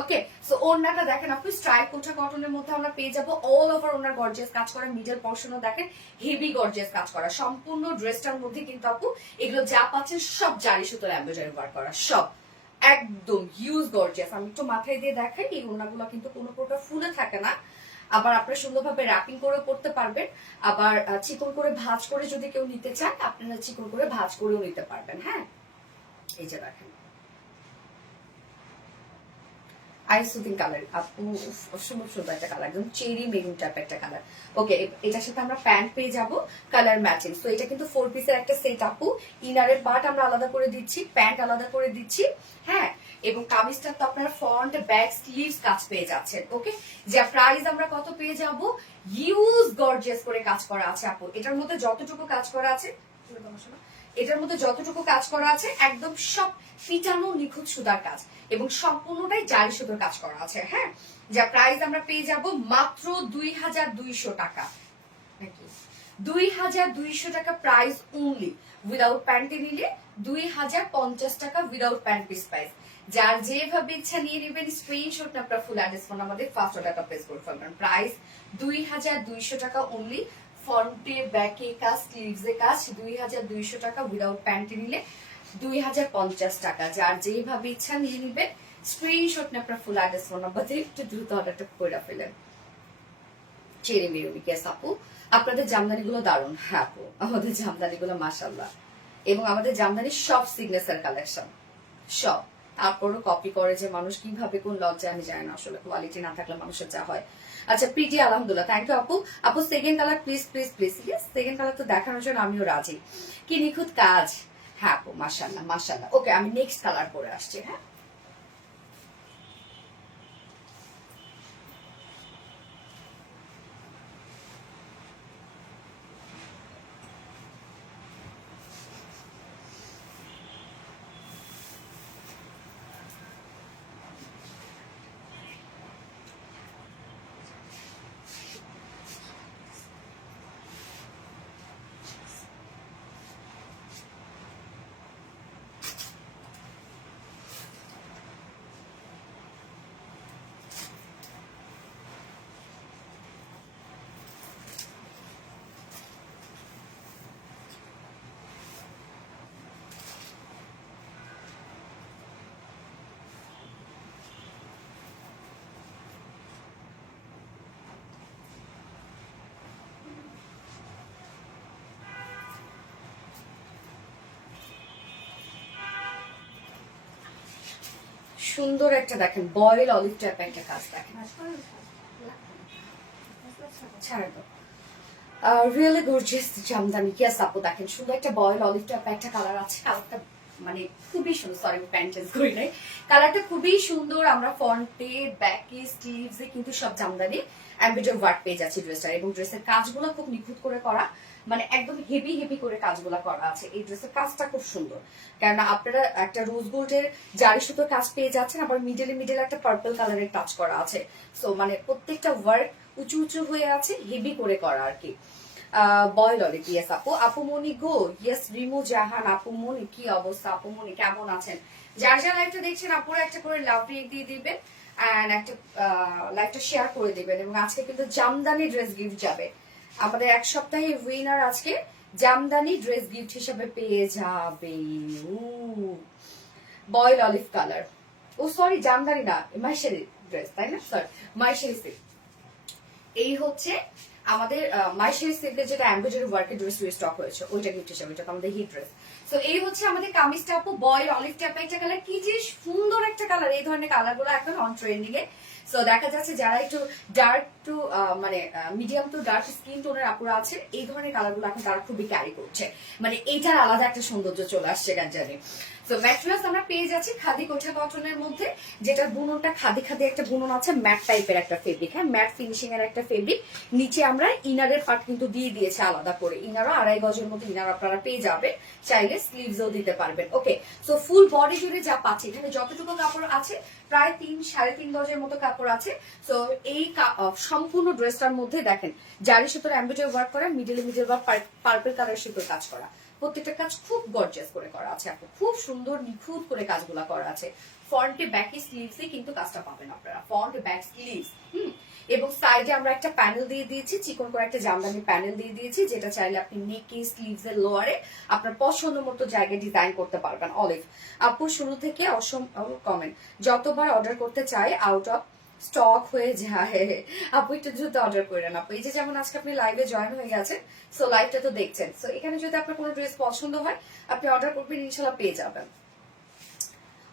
ওকে, সো ওড়নাটা দেখেন আপনি স্ট্রাইপ কোটা কটনের মধ্যে আমরা পেয়ে যাবো। অল ওভার ওনার গর্জিয়াস কাজ করা, মিডল পোরশনও দেখেন হেভি গর্জিয়াস কাজ করা। সম্পূর্ণ ড্রেসটার মধ্যে কিন্তু আপু এগুলো যা পাচ্ছেন সব জারি সুতোর এমব্রয়ডারি ওয়ার্ক করা, সব একদম হিউজ গর্জিয়াস। আমি একটু মাথায় দিয়ে দেখাই, এই ওড়নাগুলো কিন্তু কোনো প্রকার ফুলে থাকে না। আবার আপনারা সুন্দরভাবে র্যাপিং করে পড়তে পারবেন। আবার চিকন করে ভাঁজ করে যদি কেউ নিতে চান, আপনারা চিকন করে ভাঁজ করেও নিতে পারবেন। হ্যাঁ, এই যে দেখেন আইস সুদিং কালার আপু, সুন্দর সুন্দর একটা কালার, একদম চেরি মেরুন টাইপ একটা কালার। ওকে, এটার সাথে আমরা প্যান্ট পেয়ে যাব কালার ম্যাচিং। তো এটা কিন্তু 4 পিসের একটা সেট আপু। ইনারের পার্ট আমরা আলাদা করে দিচ্ছি, প্যান্ট আলাদা করে দিচ্ছি। হ্যাঁ, এবং কামিজটা তো আপনারা ফ্রন্ট ব্যাক স্লিভস কাজ পেয়ে যাচ্ছেন। ওকে, যে প্রাইস আমরা কত পেয়ে যাব, হিউজ গর্জিয়াস করে কাজ করা আছে আপু। এটার মধ্যে যতটুকু কাজ করা আছে, এটার মধ্যে যতটুকু কাজ করা আছে একদম সব পিটানো নিখুঁত সুতার কাজ, এবং সম্পূর্ণটাই জারি সুতোর কাজ করা আছে। হ্যাঁ, যা প্রাইস আমরা পেয়ে যাব মাত্র 2200 টাকা, নাকি 2200 টাকা প্রাইস অনলি। উইদাউট প্যান্টে নিলে 2050 টাকা উইদাউট প্যান্ট পিস প্রাইস। যার যেভাবে ইচ্ছা নিয়ে নেবেন, স্ক্রিনশট না আপনার ফুল অ্যাড্রেস ফোন আমাদের ফার্স্ট টাকা প্রেস করে ফেলবেন। প্রাইস 2200 টাকা অনলি। ফ্রন্টে ব্যাকে কাজ, স্লিভসে কাজ 2200 টাকা, উইদাউট প্যান্টে নিলে 2050 টাকা। যার যেভাবে ইচ্ছা নিয়ে নিবেন, স্ক্রিনশট না আপনার ফুল অ্যাড্রেস ফোন নাম্বার দিয়ে একটু দ্রুত অর্ডারটা করে ফেলেন। চেরি মেরুনি কেস আপু, আপনাদের জামদানিগুলো দারুণ। হ্যাঁ আপু, আমাদের জামদানিগুলো মাশাআল্লাহ, এবং আমাদের জামদানির সব সিগনেচার কালেকশন সব। তারপরও কপি করে যে মানুষ, কিভাবে কোন লজ্জা আমি জানি না, আসলে কোয়ালিটি না থাকলে মানুষের যা হয়। আচ্ছা পিটি, আলহামদুলিল্লাহ, থ্যাংক ইউ আপু। আপু second colour please please please. Yes, second colour তো দেখানোর জন্য আমিও রাজি। কি নিখুঁত কাজ। হ্যাঁ আপু, মাশাআল্লাহ মাশাআল্লাহ। ওকে, আমি নেক্সট কালার পরে আসছি। হ্যাঁ, সুন্দর একটা দেখেন বয়েল অলিভ টাইপ একটা কাজ দেখেন। ছাড় দাও। Really gorgeous Jamdani. ইয়েস আপু, দেখেন সুন্দর একটা বয়েল অলিভ টাইপ একটা কালার আছে। কালারটা মানে খুবই সুন্দর, সরি প্যান্ট চেঞ্জ করি নাই, কালারটা খুবই সুন্দর। আমরা ফ্রন্টে ব্যাকে স্লিভসে কিন্তু সব জামদানি এমব্রয়ডারি ওয়ার্ক পেয়ে যাচ্ছি ড্রেসটা, এবং ড্রেসের কাজগুলো খুব নিখুঁত করে করা, মানে একদম হেভি হেভি করে কাজগুলো করা আছে। এই ড্রেসের কাজটা খুব সুন্দর, কেননা আপনারা একটা রোজ গোল্ডের জারি সুতোর কাজ পেয়ে যাচ্ছেন, আবার মিডলে মিডলে একটা পার্পল কালারের টাচ করা আছে। সো মানে প্রত্যেকটা ওয়ার্ক উঁচু উঁচু হয়ে আছে, হেভি করে করা আর কি। বয়েল অলিভ, ইয়েস আপু। আপু মনি গো, ইয়েস রিমু জাহান। আপু মনি কি অবস্থা? আপু মনি কেমন আছেন? যার যার লাইভটা দেখছেন আপুরা একটা করে লাভ রিয়েক্ট দিয়ে দিবেন এন্ড একটা লাইভটা শেয়ার করে দিবেন। এবং আজকে কিন্তু জামদানি ড্রেস গিফট যাবে আমাদের, এক সপ্তাহে উইনার আজকে জামদানি ড্রেস গিফট হিসেবে পেয়ে যাবে। বয়েল অলিভ কালার, ও সরি জামদানি না, মাইশারি ড্রেস, তাই না? সরি মাইশারি সিল্ক। এই হচ্ছে আমাদের মাইশারি সিল্কের যেটা এমব্রয়ডারি ওয়ার্কের ড্রেস স্টক হয়েছে, ওইটা গিফট হিসেবে, এটা আমাদের হিট ড্রেস। সো এই হচ্ছে আমাদের কামিজটা আপু, বয়েল অলিভ টাইপের একটা কালার, কি যে সুন্দর একটা কালার। এই ধরনের কালার গুলো এখন অন ট্রেন্ডিং এ। সো দেখা যাচ্ছে যারা একটু ডার্ক টু মানে মিডিয়াম টু ডার্ক স্কিন টোনের আপুরা আছে, এই ধরনের কালার গুলো এখন তারা খুবই ক্যারি করছে, মানে এইটার আলাদা একটা সৌন্দর্য চলে আসছে কেন জানি। সো ম্যাটেরিয়ালস আমরা পেয়ে যাচ্ছি খাদি কোঠা কটনের মধ্যে, যেটা বুননটা খাদি খাদি একটা বুনন আছে, ম্যাট টাইপের একটা ফেব্রিক, হ্যাঁ ম্যাট ফিনিশিং এর একটা ফেব্রিক। নিচে আমরা ইনারের পার্ট কিন্তু দিয়ে দিয়েছি আলাদা করে, ইনারও 2.5 গজের মতো ইনার আপনারা পেয়ে যাবেন, চাইলে স্লিভসও দিতে পারবেন। ওকে, সো ফুল বডি জুড়ে যা পাচ্ছি, এখানে যতটুকু কাপড় আছে প্রায় 3-3.5 গজের মতো কাপড় আছে। সো এই সম্পূর্ণ ড্রেসটার মধ্যে দেখেন জারি সুতোর এমব্রয়ডারি ওয়ার্ক করা, মিডল বা পার্পল কালার সুতোর কাজ করা, প্রত্যেকটা কাজ খুব গর্জিয়াস করে করা আছে আপু, খুব সুন্দর নিখুঁত করে কাজগুলো করা আছে। ফ্রন্টে ব্যাকে স্লিভসে কিন্তু কাজটা পাবেন আপনারা, ফ্রন্ট ব্যাক স্লিভস। এবং সাইডে আমরা একটা প্যানেল দিয়ে দিয়েছি, চিকন করে একটা জামদানি প্যানেল দিয়ে দিয়েছি, যেটা চাইলে আপনি নেকে স্লিভস এর লোয়ারে আপনার পছন্দ মতো জায়গায় ডিজাইন করতে পারবেন। অলিভ আপু শুরু থেকে কমেন্ট, যতবার অর্ডার করতে চাই আউট অফ স্টক হয়ে যায়। আপু একটু দ্রুত অর্ডার করেন আপু। এই যে যেমন আজকে আপনি লাইভে জয়েন হয়ে গেছেন, সো লাইভটা তো দেখছেন, সো এখানে যদি আপনার কোনো ড্রেস পছন্দ হয় আপনি অর্ডার করবেন, ইনশাল্লাহ পেয়ে যাবেন।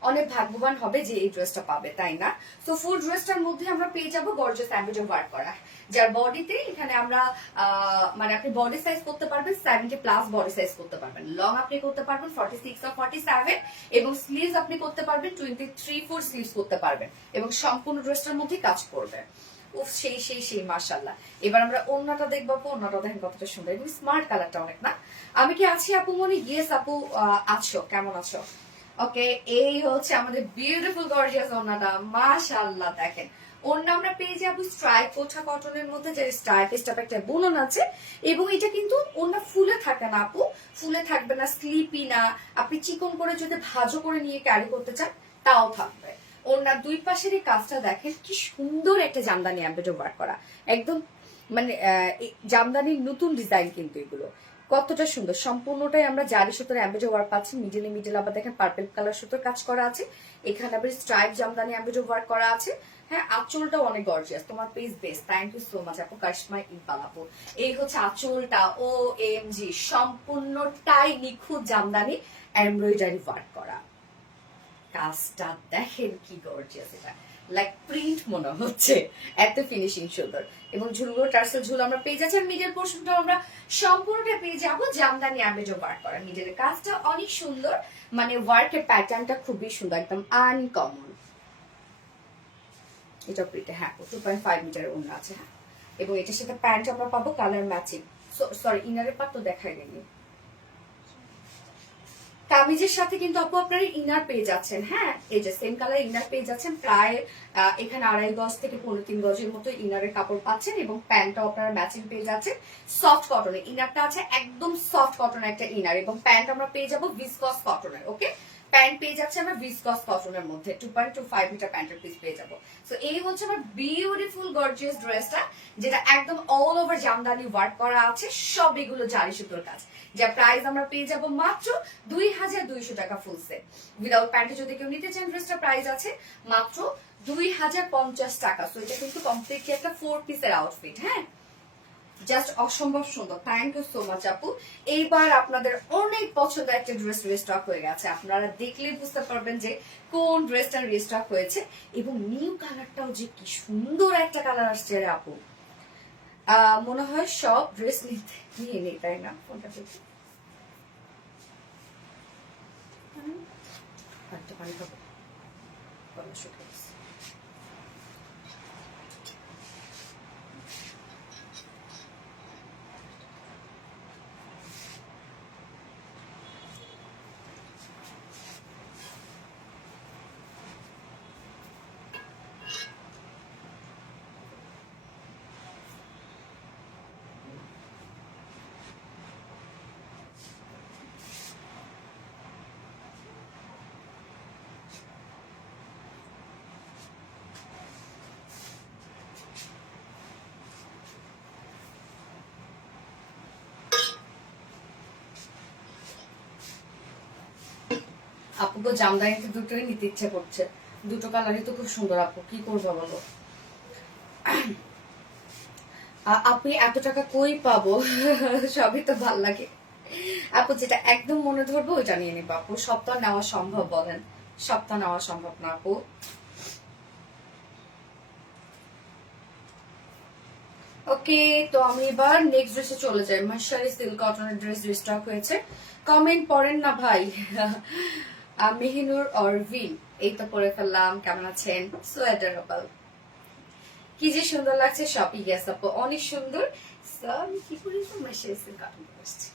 অনেক ভাগ্যবান হবে যে এই ড্রেসটা পাবে, তাই না? তো ফুল ড্রেসটার মধ্যে আমরা পেয়ে যাবো গর্জিয়াস এমব্রয়ডারি ওয়ার্ক করা, যার বডিতে এখানে আমরা মানে আপনি বডি সাইজ করতে পারবেন 70+ বডি সাইজ করতে পারবেন, লং আপনি করতে পারবেন 46 or 47, এবং স্লিভস আপনি করতে পারবেন 23-4 স্লিভস করতে পারবেন, এবং সম্পূর্ণ ড্রেসটার মধ্যে কাজ করবে। উফ সেই সেই সেই মাশাআল্লাহ। এবার আমরা ওন্নাটা দেখবো আপু, ওন্নাটা দেখেন কতটা সুন্দর এবং স্মার্ট কালারটা অনেক না। আমি কি আছি আপু মনি? ইয়েস আপু আছো, কেমন আছো? ওকে, এই হচ্ছে আমাদের বিউটিফুল গর্জিয়াস ওন্নাটা, মাশাআল্লাহ। দেখেন ওন্না আমরা পেয়ে যাবো স্ট্রাইপ কোঠা কটনের মধ্যে, যে স্ট্রাইপ স্টাইপ একটা বুনন আছে, এবং এটা কিন্তু ওন্না ফুলে থাকে না আপু, ফুলে থাকবে না, স্লিপি না। আপনি চিকন করে যদি ভাঁজও করে নিয়ে ক্যারি করতে চান তাও থাকবে। ওন্নার দুই পাশের এই কাজটা দেখেন কি সুন্দর একটা জামদানি এমব্রয়ডারি ওয়ার্ক করা, একদম মানে জামদানির নতুন ডিজাইন কিন্তু এগুলো কতটা সুন্দর। সম্পূর্ণটাই আমরা জারি সুতোর এমব্রয়ডারি ওয়ার্ক পাচ্ছি, মিডল আবার দেখেন পার্পল কালার সুতোর কাজ করা আছে, এখানে আবার স্ট্রাইপ জামদানি এমব্রয়ডারি ওয়ার্ক করা আছে। হ্যাঁ আঁচলটাও অনেক গর্জিয়াস, তোমার page best, thank you so much আপু, কারিশমা ইকবাল আপু। এই হচ্ছে আঁচলটা, ও এম জি, সম্পূর্ণটাই নিখুঁত জামদানি এমব্রয়ডারি ওয়ার্ক করা। কাজটা দেখেন কি গর্জিয়াস, এটা লাইক প্রিন্ট মনে হচ্ছে, এত ফিনিশিং সুন্দর। এবং ঝুলগুলো টার্সেল ঝুল আমরা পেয়ে যাচ্ছি, আর মিডল পোর্শনটা আমরা সম্পূর্ণটা পেয়ে যাবো জামদানি এমব্রয়ডারি ওয়ার্ক করা। মিডলের কাজটা অনেক সুন্দর, মানে ওয়ার্কের প্যাটার্নটা খুবই সুন্দর, একদম আনকমন। এটা প্রিন্টে, হ্যাঁ 2.5 মিটারের ওন্না আছে, হ্যাঁ। এবং এটার সাথে প্যান্ট আমরা পাবো কালার ম্যাচিং, সরি ইনারের পার্ট তো দেখাই দেয়নি। কামিজের সাথে কিন্তু আপু আপনারা ইনার পেয়ে যাচ্ছেন, হ্যাঁ এই যে সেম কালার ইনার পেয়ে যাচ্ছেন, প্রায় এখানে 2.5 গজ থেকে 3 গজের মতো ইনারের কাপড় পাচ্ছেন, এবং প্যান্টটাও আপনারা ম্যাচিং পেয়ে যাচ্ছেন সফট কটনের। ইনারটা আছে একদম সফট কটনের একটা ইনার, এবং প্যান্ট আমরা পেয়ে যাবো ভিসকস কটনের। ওকে, প্যান্ট পেয়ে যাচ্ছে আমরা ভিসকস কটনের মধ্যে, 2.25 মিটার প্যান্টের পিস পেয়ে যাবো। সো এই হচ্ছে আমার বিউটিফুল গর্জিয়াস ড্রেসটা, যেটা একদম অল ওভার জামদানি ওয়ার্ক করা আছে, সব এগুলো জারি সুতোর কাজ, যা প্রাইস আমরা পেয়ে যাবো মাত্র 2200 টাকা ফুল সেট। উইদাউট প্যান্টে যদি কেউ নিতে চান ড্রেসটা প্রাইস আছে মাত্র 2050 টাকা। সো এটা কিন্তু কমপ্লিটলি একটা 4 পিসের আউটফিট, হ্যাঁ জাস্ট অসম্ভব সুন্দর। থ্যাংক ইউ সো মাচ আপু। এইবার আপনাদের অনেক পছন্দের একটা ড্রেস রিস্টক হয়ে গেছে, আপনারা দেখলে বুঝতে পারবেন যে কোন ড্রেসটা রিস্টক হয়েছে, এবং নিউ কালারটাও যে কি সুন্দর একটা কালার আসছে রে আপু। মনে হয় সব ড্রেস নিয়ে নেই, তাই না? কোনটা দেখি, একটা পানি খাবো, গলা শুকিয়ে গেছে। আপুকে জামদানিতে দুটোই নিতে ইচ্ছে করছে, দুটো কালারই তো খুব সুন্দর। আপু কি করবো বলো? আপনি এত টাকা কই পাবো? সবই তো ভাল লাগে আপু, যেটা একদম মনে ধরবো ওইটা নিয়ে নিবো আপু। সপ্তাহ নেওয়া সম্ভব? বলেন, সপ্তাহ নেওয়া সম্ভব না আপু। ওকে, তো আমি এবার নেক্সট ড্রেসে চলে যাই। মার্শালি সিল্ক কটনের ড্রেস রিস্টক হয়েছে। কমেন্ট পড়েন না ভাই। মেহিনুর অরভিন, এই তো পরে ফেললাম। কেমন আছেন? সো অ্যাডোরেবল, কি যে সুন্দর লাগছে সব। ইয়েস আপু, অনেক সুন্দর। So, আমি কি করি, মার্শালি সিল্ক কটন পরছি।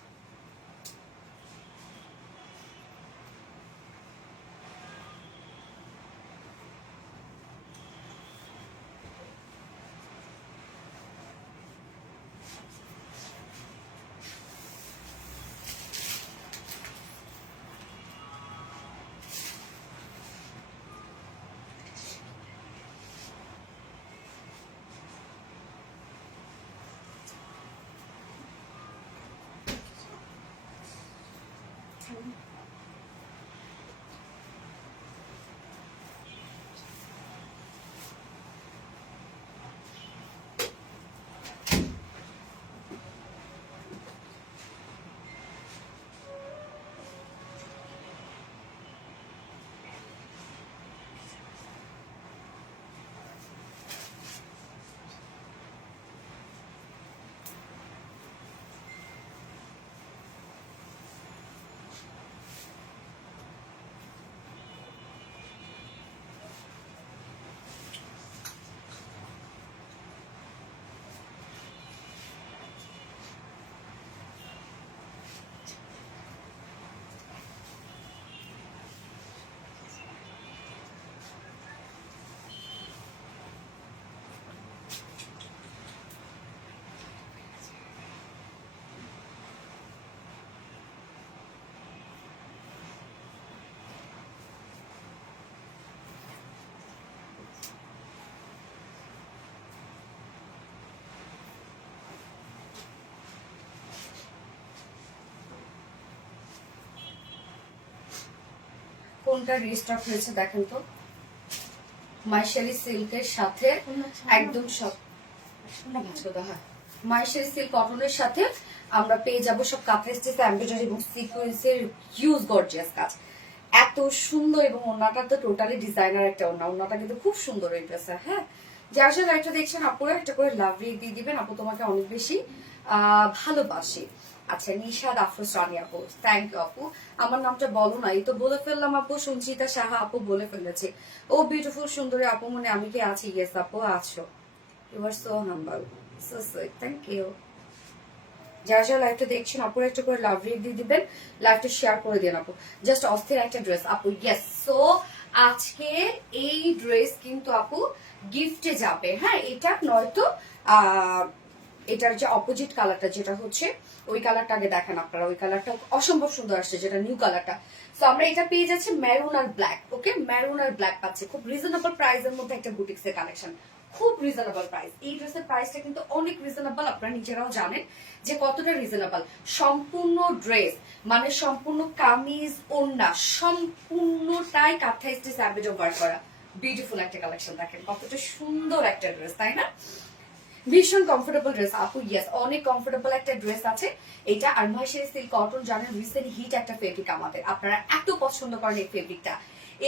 কোনটা রিস্টক হয়েছে দেখেন তো। মার্শালি সিল্কের সাথে একদম সব, মার্শালি সিল্ক কটনের সাথে আমরা পেয়ে যাবো সব কাঁথা স্টিচ, এমব্রয়ডারি এবং সিকোয়েন্সের হিউজ গর্জিয়াস কাজ। এত সুন্দর, এবং ওন্নাটা তো টোটালি ডিজাইনার একটা ওন্না। ওন্নাটা কিন্তু খুব সুন্দর এই ড্রেসে। হ্যাঁ, যার সাথে লাইটটা দেখছেন আপুরা একটা করে লাভ রেক দিয়ে দিবেন। আপু তোমাকে অনেক বেশি ভালোবাসি। আচ্ছা, নিশাদ আফরোজ রানী আপু, থ্যাংক ইউ আপু। আমার নামটা বলো না, এই তো বলে ফেললাম আপু। সঞ্চিতা সাহা আপু বলে ফেলেছে। ও বিউটিফুল সুন্দরী আপু, মনে আমি কি আছি? ইয়েস আপু আছো। You are so humble, so sweet, thank you. যারা যারা লাইভটা দেখছেন আপুর একটা করে লাভ রেট দিয়ে দিবেন, লাইভটা শেয়ার করে দিন আপু। জাস্ট অস্থির একটা ড্রেস আপু। ইয়েস, সো আজকে এই ড্রেস কিন্তু আপু গিফটে যাবে। হ্যাঁ, এটা নয়তো এটার যে অপোজিট কালারটা যেটা হচ্ছে ওই কালারটা আগে দেখেন আপনারা। ওই কালারটা অসম্ভব সুন্দর আসছে, যেটা নিউ কালারটা। সো আমরা এটা পেয়ে যাচ্ছি মেরুন আর ব্ল্যাক। ওকে, মেরুন আর ব্ল্যাক পাচ্ছি খুব রিজনেবল প্রাইসের মধ্যে একটা বুটিক্সের কালেকশন। খুব রিজনেবল প্রাইস। এই ড্রেসের প্রাইসটা কিন্তু অনেক রিজনেবল, আপনারা নিজেরাও জানেন যে কতটা রিজনেবল। সম্পূর্ণ ড্রেস মানে সম্পূর্ণ কামিজ, ওড়না সম্পূর্ণটাই কাঁথা স্টিচ এমব্রয়ডারি ওয়ার্ক করা। বিউটিফুল একটা কালেকশন, দেখেন কতটা সুন্দর একটা ড্রেস, তাই না? ভীষণ কমফোর্টেবল ড্রেস আপু। ইয়েস, অনেক কমফোর্টেবল একটা ড্রেস আছে এটা। আর মার্শালি সিল্ক কটন জানেন রিসেন্ট হিট একটা ফেব্রিক আমাদের, আপনারা এত পছন্দ করেন এই ফেব্রিকটা।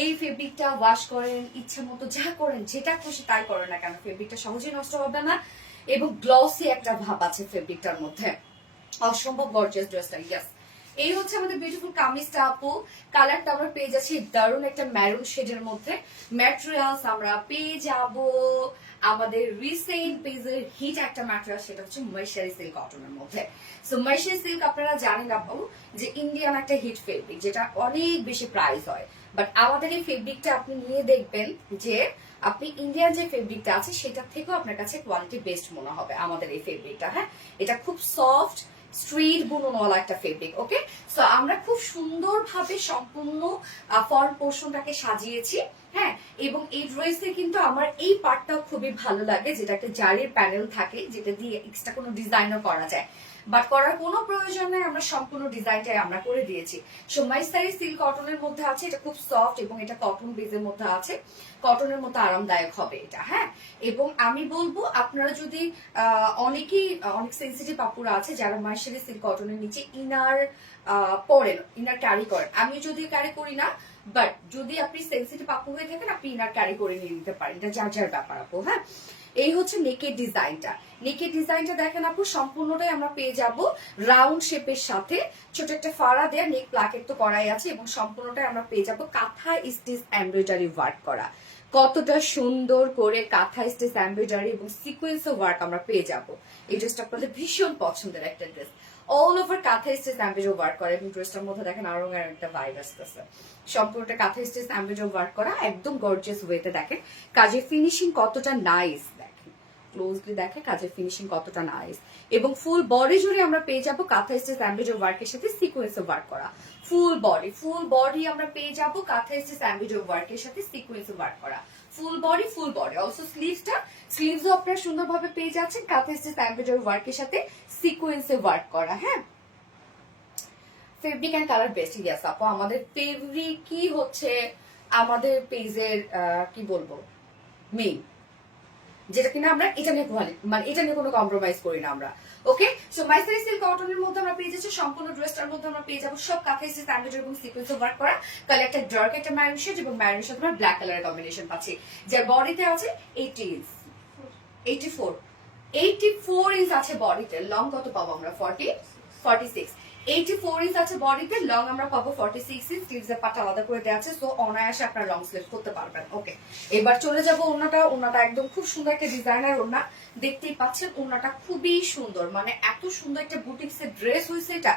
এই ফেব্রিকটা ওয়াশ করেন ইচ্ছা মতো, যা করেন, যেটা খুশি তাই করেন না কেন, ফেব্রিকটা সহজেই নষ্ট হবে না এবং গ্লসি একটা ভাব আছে ফেব্রিকটার মধ্যে, অসম্ভব গর্জিয়াস ড্রেসটা। ইয়েস, এই হচ্ছে আমাদের বিউটিফুল কামিজটা আপু। কালারটা আমরা পেয়ে যাচ্ছি দারুণ একটা ম্যারুন শেডের মধ্যে। ম্যাটেরিয়ালস আমরা পেয়ে যাব আমাদের রিসেন্ট পেজের হিট একটা ম্যাটেরিয়াল, সেটা হচ্ছে মহেশ্বরী সিল্ক কটনের মধ্যে। সো মহেশ্বরী সিল্ক আপনারা জানেন আপু যে ইন্ডিয়ান একটা হিট ফেব্রিক, যেটা অনেক বেশি প্রাইস হয়। বাট আমাদের এই ফেব্রিকটা আপনি নিয়ে দেখবেন যে আপনি ইন্ডিয়ান যে ফেব্রিকটা আছে সেটার থেকেও আপনার কাছে কোয়ালিটি বেস্ট মনে হবে আমাদের এই ফেব্রিকটা। হ্যাঁ, এটা খুব সফট স্ট্রিট বুননওয়ালা একটা ফেব্রিক। ওকে, সো আমরা খুব সুন্দরভাবে সম্পূর্ণ ফ্রন্ট পোর্শনটাকে সাজিয়েছি। হ্যাঁ, এবং এই ড্রেসে কিন্তু আমার এই পার্টটাও খুবই ভালো লাগে, যেটা একটা জারির প্যানেল থাকে, যেটা দিয়ে এক্সট্রা কোনো ডিজাইনও করা যায়। বাট করার কোনো প্রয়োজন নেই, আমরা সম্পূর্ণ ডিজাইনটাই আমরা করে দিয়েছি। সো মহেশ্বরী সিল্ক কটনের মধ্যে আছে, এটা খুব সফট এবং এটা কটন বেজের মধ্যে আছে, কটনের মতো আরামদায়ক হবে এটা। হ্যাঁ, এবং আমি বলবো আপনারা যদি অনেকেই অনেক সেন্সিটিভ আপুরা আছে যারা মহেশ্বরী সিল্ক কটনের নিচে ইনার পরেন, ইনার ক্যারি করেন। আমি যদিও ক্যারি করি না, বাট যদি আপনি সেন্সিটিভ আপু হয়ে থাকেন আপনি ইনার ক্যারি করে নিয়ে নিতে পারেন, এটা যার যার ব্যাপার আপু। হ্যাঁ, এই হচ্ছে নেকের ডিজাইনটা। নেকের ডিজাইনটা দেখেন আপু, সম্পূর্ণটাই আমরা পেয়ে যাব রাউন্ড শেপের সাথে ছোট একটা ফাড়া দেয়া, নেক প্লাকেট তো করাই আছে, এবং সম্পূর্ণটাই আমরা পেয়ে যাব কাঁথা স্টিচ এমব্রয়ডারি ওয়ার্ক করা। কতটা সুন্দর করে কাঁথা স্টিচ এমব্রয়ডারি এবং সিকোয়েন্স ওয়ার্ক আমরা পেয়ে যাব। এই ড্রেসটা আপনাদের ভীষণ পছন্দের একটা ড্রেস, অল ওভার কাঁথা স্টিচ এমব্রয়ডারি ওয়ার্ক করা, এবং ড্রেসটার মধ্যে দেখেন আরো একটা ভাইব আসতেছে। সম্পূর্ণটা কাঁথা স্টিচ এমব্রয়ডারি ওয়ার্ক করা, একদম গর্জিয়াস ওয়েতে। দেখেন কাজের ফিনিশিং কতটা নাইস, দেখেন ক্লোজলি দেখে কাজের ফিনিশিং কতটা নাইস। এবং ফুল বডি জুড়ে আমরা পেয়ে যাবো কাঁথা স্টিচ এমব্রয়ডারি ওয়ার্কের সাথে সিকোয়েন্স ওয়ার্ক করা। ফুল বডি আমরা পেয়ে যাবো কাঁথা স্টিচ এমব্রয়ডারি ওয়ার্কের সাথে সিকোয়েন্স ওয়ার্ক করা। ফুল বডি অলসো স্লিভসও আপনারা সুন্দরভাবে পেয়ে যাচ্ছেন কাঁথা স্টিচ এমব্রয়ডারি ওয়ার্কের সাথে সিকোয়েন্সে ওয়ার্ক করা। হ্যাঁ, ফেব্রিক এন্ড কালার বেস্ট। ইয়াস আপু, আমাদের ফেব্রিকই হচ্ছে আমাদের পেজের কি বলবো মেইন, যেটা কিনা আমরা এটা নিয়ে মানে এটা নিয়ে কোনো কম্প্রোমাইজ করি না আমরা। ওকে, সো মহেশ্বরী সিল্ক কটনের মধ্যে আমরা পেয়ে যাচ্ছি সম্পূর্ণ ড্রেসটার মধ্যে আমরা পেয়ে যাবো সব কাঁথা স্টিচ এমব্রয়ডারি এবং সিকোয়েন্স ওয়ার্ক করা। তাহলে একটা ডার্ক একটা ম্যারুন শেড এবং ম্যারুনের সাথে আমরা ব্ল্যাক কালারের কম্বিনেশন পাচ্ছি, যার বডিতে আছে 84 ইঞ্চ আছে বডিতে। লং কত পাবো আমরা? 46। 84 ইঞ্চ আছে বডিতে, লং আমরা পাবো 46 ইঞ্চ। স্লিভস এর পাটা আলাদা করে দেওয়া আছে, সো অনায়াসে আপনার লং স্লিভ করতে পারবেন। ওকে, এবার চলে যাবো ওন্নাটা একদম খুব সুন্দর একটা ডিজাইনার ওন্না, দেখতেই পাচ্ছেন ওন্নাটা খুবই সুন্দর, মানে এত সুন্দর একটা বুটিক্সের ড্রেস হয়েছে এটা।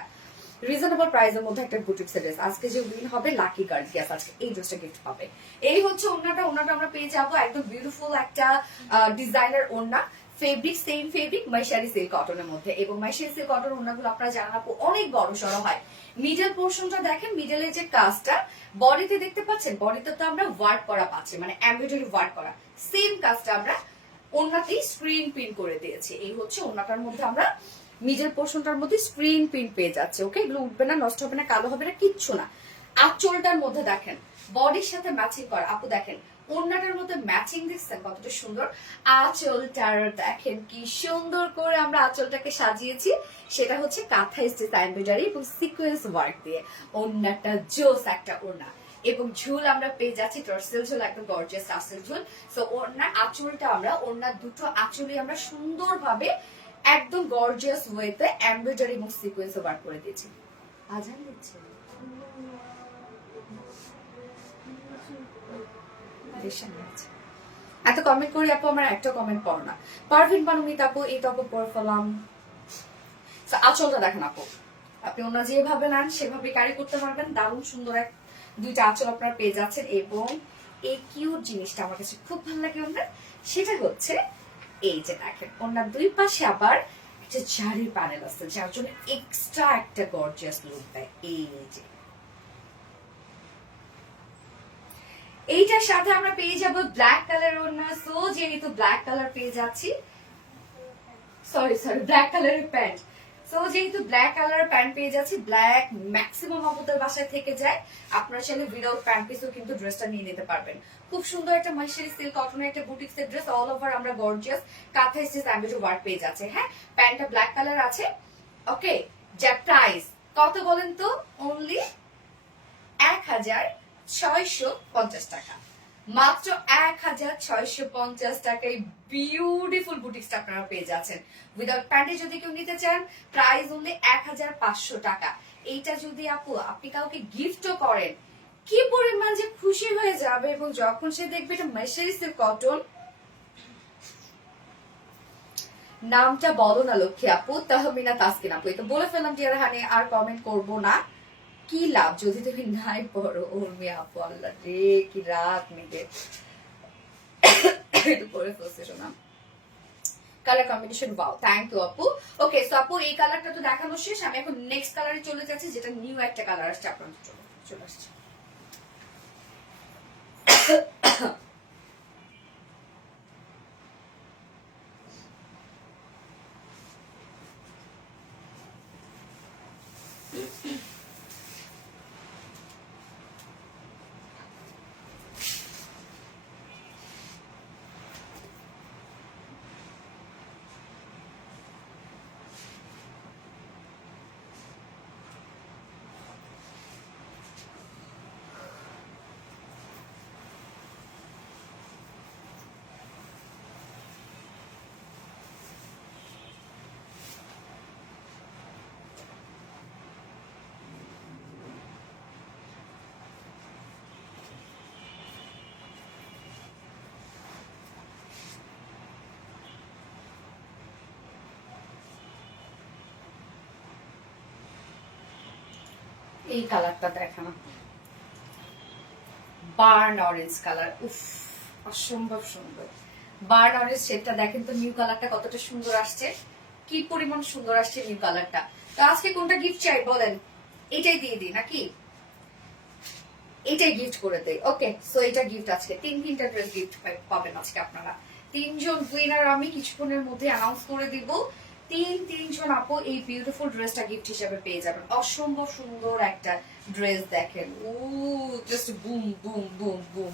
রিজনেবল প্রাইসের মধ্যে একটা বুটিক্সের ড্রেস। আজকে যে উইন হবে লাকি গার্ড, গ্যাস আজকে এই ড্রেসটা গিফট পাবে। এই হচ্ছে ওন্নাটা আমরা পেয়ে যাবো একদম বিউটিফুল একটা ডিজাইনার ওন্না। Fabric same fabric Maheshwari silk কটনের মধ্যে, এবং মহেশ্বরী সিল্ক কটন ওন্নাগুলো আপনারা জানান আপু অনেক বড় সড়ো হয়। মিডল পোর্শনটা দেখেন, মিডলের যে কাজটা বডিতে দেখতে পাচ্ছেন, বডিতে তো আমরা ওয়ার্ক করা পাচ্ছি, মানে এমব্রয়ডারি ওয়ার্ক করা। সেম কাজটা আমরা ওন্নাতেই স্ক্রিন প্রিন্ট করে দিয়েছি। এই হচ্ছে ওন্নাটার মধ্যে আমরা মিডল পোর্শনটার মধ্যে স্ক্রিন প্রিন্ট পেয়ে যাচ্ছে। ওকে, এগুলো উঠবে না, নষ্ট হবে না, কালো হবে না, কিচ্ছু না। আঁচলটার মধ্যে দেখেন বডির সাথে ম্যাচিং করা। আপু দেখেন ওন্নাটার মধ্যে ম্যাচিং দেখছেন কতটা সুন্দর। আঁচলটার দেখেন কি সুন্দর করে আমরা আঁচলটাকে সাজিয়েছি, সেটা হচ্ছে কাঁথা স্টিচ এমব্রয়ডারি এবং সিকোয়েন্স ওয়ার্ক দিয়ে। ওন্নাটা জোস একটা ওন্না, এবং ঝুল আমরা পেয়ে যাচ্ছি টার্সেল ঝুল, একদম গর্জিয়াস টার্সেল ঝুল। সো ওন্নার আঁচলটা আমরা ওন্নার দুটো আঁচলে আমরা সুন্দরভাবে একদম গর্জিয়াস ওয়েতে এমব্রয়ডারি এবং সিকোয়েন্স ওয়ার্ক করে দিয়েছি। আজান দিচ্ছে, এত কমেন্ট করি আপু, আমার একটা কমেন্ট পড়ো না। পারভিন পানুমিত আপু, এই তো আপু পড়ে ফেলাম। আঁচলটা দেখেন আপু, আপনি ওনার যেভাবে নেন সেভাবে ক্যারি করতে পারবেন। দারুণ সুন্দর দুইটা আঁচল আপনারা পেয়ে যাচ্ছেন, এবং এই কিউট জিনিসটা আমার কাছে খুব ভালো লাগে ওনার, সেটা হচ্ছে এই যে দেখেন ওনার দুই পাশে আবার একটা জারির প্যানেল আছে, যার জন্য এক্সট্রা একটা গর্জিয়াস লুক দেয়। এই যে এইটার সাথে আমরা পেয়ে যাব ব্ল্যাক কালার ওড়না। সো যেহেতু ব্ল্যাক কালার পেয়ে যাচ্ছি, সরি ব্ল্যাক কালারের প্যান্ট। সো যেহেতু ব্ল্যাক কালারের প্যান্ট পেয়ে যাচ্ছি, ব্ল্যাক ম্যাক্সিমাম আপুদের বাসায় থেকে যায়, আপনারা চাইলে উইদাউট প্যান্ট পিসও কিন্তু ড্রেসটা নিয়ে নিতে পারবেন। খুব সুন্দর একটা মহেশ্বরী সিল্ক কটনের একটা বুটিক্সের ড্রেস, অল ওভার আমরা গর্জিয়াস কাঁথা স্টিচ এমব্রয়ডারি ওয়ার্ক পেয়ে যাচ্ছে। হ্যাঁ, প্যান্টটা ব্ল্যাক কালার আছে। ওকে, যার প্রাইস কত বলেন তো? অনলি 1650 টাকা। মাত্র 1650 টাকায় বিউটিফুল বুটিক্সটা আপনারা পেয়ে যাচ্ছেন। উইদাউট প্যান্টে যদি কেউ নিতে চান প্রাইস অনলি 1500 টাকা। এইটা যদি আপনি কাউকে গিফটও করেন কি পরিমাণ যে খুশি হয়ে যাবে, এবং যখন সে দেখবে এটা মার্সারিজ সিল্ক কটন। নামটা বলো না লক্ষ্মী আপু, তাহমিনা তাসকিন আপু। এটা বলে ফেললাম টিয়ার হানি, আর কমেন্ট করব না। কি লাভ যদি তুমি নাই পড়ো উর্মি আপু, আল্লাহ রে কি রাত মিলে একটু পরে ফেলছে শোনা। Colour combination wow, thank you আপু। ওকে সো আপু এই কালারটা তো দেখানো শেষ, আমি এখন নেক্সট কালারে চলে যাচ্ছি, যেটা নিউ একটা কালার আসছে আপনাদের জন্য চলে আসছে। এই কালারটা দেখানো বার্ন অরেঞ্জ কালার, উফ অসম্ভব সুন্দর। বার্ন অরেঞ্জ শেডটা দেখেন তো, নিউ কালারটা কতটা সুন্দর আসছে, কি পরিমাণ সুন্দর আসছে নিউ কালারটা। তো আজকে কোনটা গিফট চাই বলেন? এটাই দিয়ে দিই নাকি এটাই গিফট করে দেই? ওকে সো এটা গিফট, আজকে তিনটা ড্রেস গিফট পাবেন আজকে আপনারা। তিনজন উইনার আমি কিছুক্ষণের মধ্যে অ্যানাউন্স করে দিব। তিনজন আপু এই বিউটিফুল ড্রেসটা গিফট হিসেবে পেয়ে যাবেন। অসম্ভব সুন্দর একটা ড্রেস দেখেন, ও just boom boom boom boom.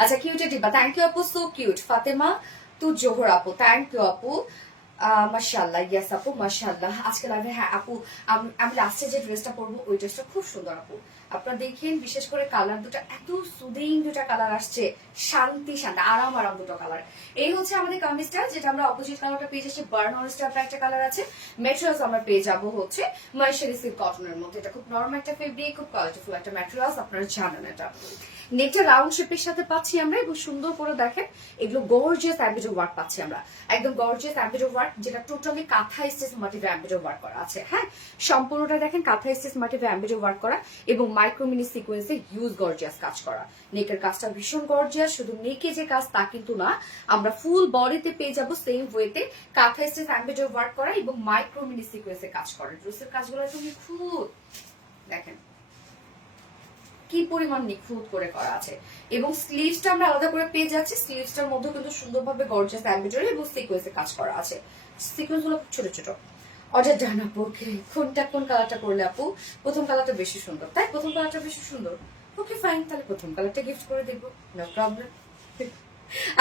আচ্ছা কিউটে টিপা, থ্যাংক ইউ আপু, সো কিউট। ফাতেমা তু জোহর আপু, থ্যাংক ইউ আপু। মাশাআল্লাহ, ইয়েস আপু মাশাআল্লাহ। আজকে লাইভে হ্যাঁ আপু আমি লাস্টে যে ড্রেসটা পরবো ওই ড্রেসটা খুব সুন্দর আপু। আপনারা দেখেন বিশেষ করে কালার দুটো এত সুদিং দুটা কালার আসছে, শান্তি আরাম দুটো কালার। এই হচ্ছে আমাদের কামিজটা, যেটা আমরা অপোজিট কালারটা পেয়ে যাচ্ছি বার্ন অরেঞ্জ টাইপের একটা কালার আছে। ম্যাটেরিয়ালস আমরা পেয়ে যাবো হচ্ছে মার্সারি সিল্ক কটনের মধ্যে। এটা খুব নরমাল একটা ফেব্রিক, খুব কোয়ালিটিফুল একটা ম্যাটেরিয়ালস, আপনারা জানেন এটা। নেকটা রাউন্ড শেপের সাথে পাচ্ছি আমরা, এবং সুন্দর করে দেখেন এগুলো গর্জিয়াস এমব্রয়ডারি ওয়ার্ক পাচ্ছি আমরা, একদম গর্জিয়াস এমব্রয়ডারি ওয়ার্ক, যেটা টোটালি কাঁথা স্টিচ মোটিভে এমব্রয়ডারি ওয়ার্ক করা আছে। হ্যাঁ সম্পূর্ণটা দেখেন কাঁথা স্টিচ মোটিভে এমব্রয়ডারি ওয়ার্ক করা, এবং মাইক্রো মিনি সিকোয়েন্সে হিউজ গর্জিয়াস কাজ করা। নেকের কাজটা ভীষণ গর্জিয়াস, শুধু নেকে যে কাজ তা কিন্তু না, আমরা ফুল বডিতে পেয়ে যাবো সেম ওয়েতে কাঁথা স্টিচ এমব্রয়ডারি ওয়ার্ক করা এবং মাইক্রো মিনি সিকোয়েন্সে কাজ করা। ড্রেসের কাজগুলো তুমি খুব দেখেন কি পরিমাণ নিখুঁত করে করা আছে, এবং স্লিভসটা আমরা আলাদা করে পেয়ে যাচ্ছি। স্লিভসটার মধ্যে কিন্তু সুন্দরভাবে গর্জিয়াস এমব্রয়ডারি এবং সিকোয়েন্সে কাজ করা আছে। সিকোয়েন্স গুলো ছোট ছোট। অর্ডার ডান আপু। ওকে কোন কালারটা করলে আপু? প্রথম কালারটা বেশি সুন্দর, তাই প্রথম কালারটা বেশি সুন্দর। ওকে ফাইন, তাহলে প্রথম কালারটা গিফট করে দেবো, নো প্রবলেম।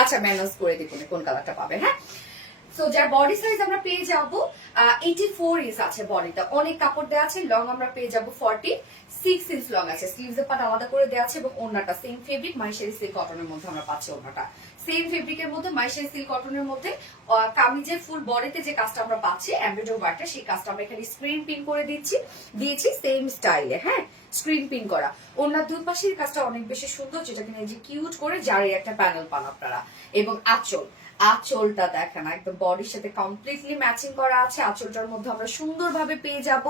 আচ্ছা ম্যানেজ করে দিব কোন কালারটা পাবে। হ্যাঁ সো যার বডি সাইজ আমরা পেয়ে যাবো 84 ইঞ্চ আছে বডিটা, অনেক কাপড় দেওয়া আছে। লং আমরা পেয়ে যাবো 46 ইঞ্চ লং আছে। স্লিভস এর পার্ট আলাদা করে দেওয়া আছে, এবং ওড়নাটা সেম ফেব্রিক মাইশারি সিল্ক কটনের মধ্যে আমরা পাচ্ছি। ওড়নাটা সেম ফেব্রিকের মধ্যে মাইশারি সিল্ক কটনের মধ্যে। কামিজের ফুল বডিতে যে কাজটা আমরা পাচ্ছি এমব্রয়ডারি ওয়ার্কটা, সেই কাজটা আমরা এখানে স্ক্রিন পিন করে দিয়েছি সেম স্টাইলে। হ্যাঁ স্ক্রিন পিন করা। ওড়নার দুই পাশের কাজটা অনেক বেশি সুন্দর, যেটা কিনা যে কিউট করে জারি একটা প্যানেল পান আপনারা। এবং আঁচলটা দেখেন একদম বডির সাথে কমপ্লিটলি ম্যাচিং করা আছে। আঁচলটার মধ্যে আমরা সুন্দরভাবে পেয়ে যাব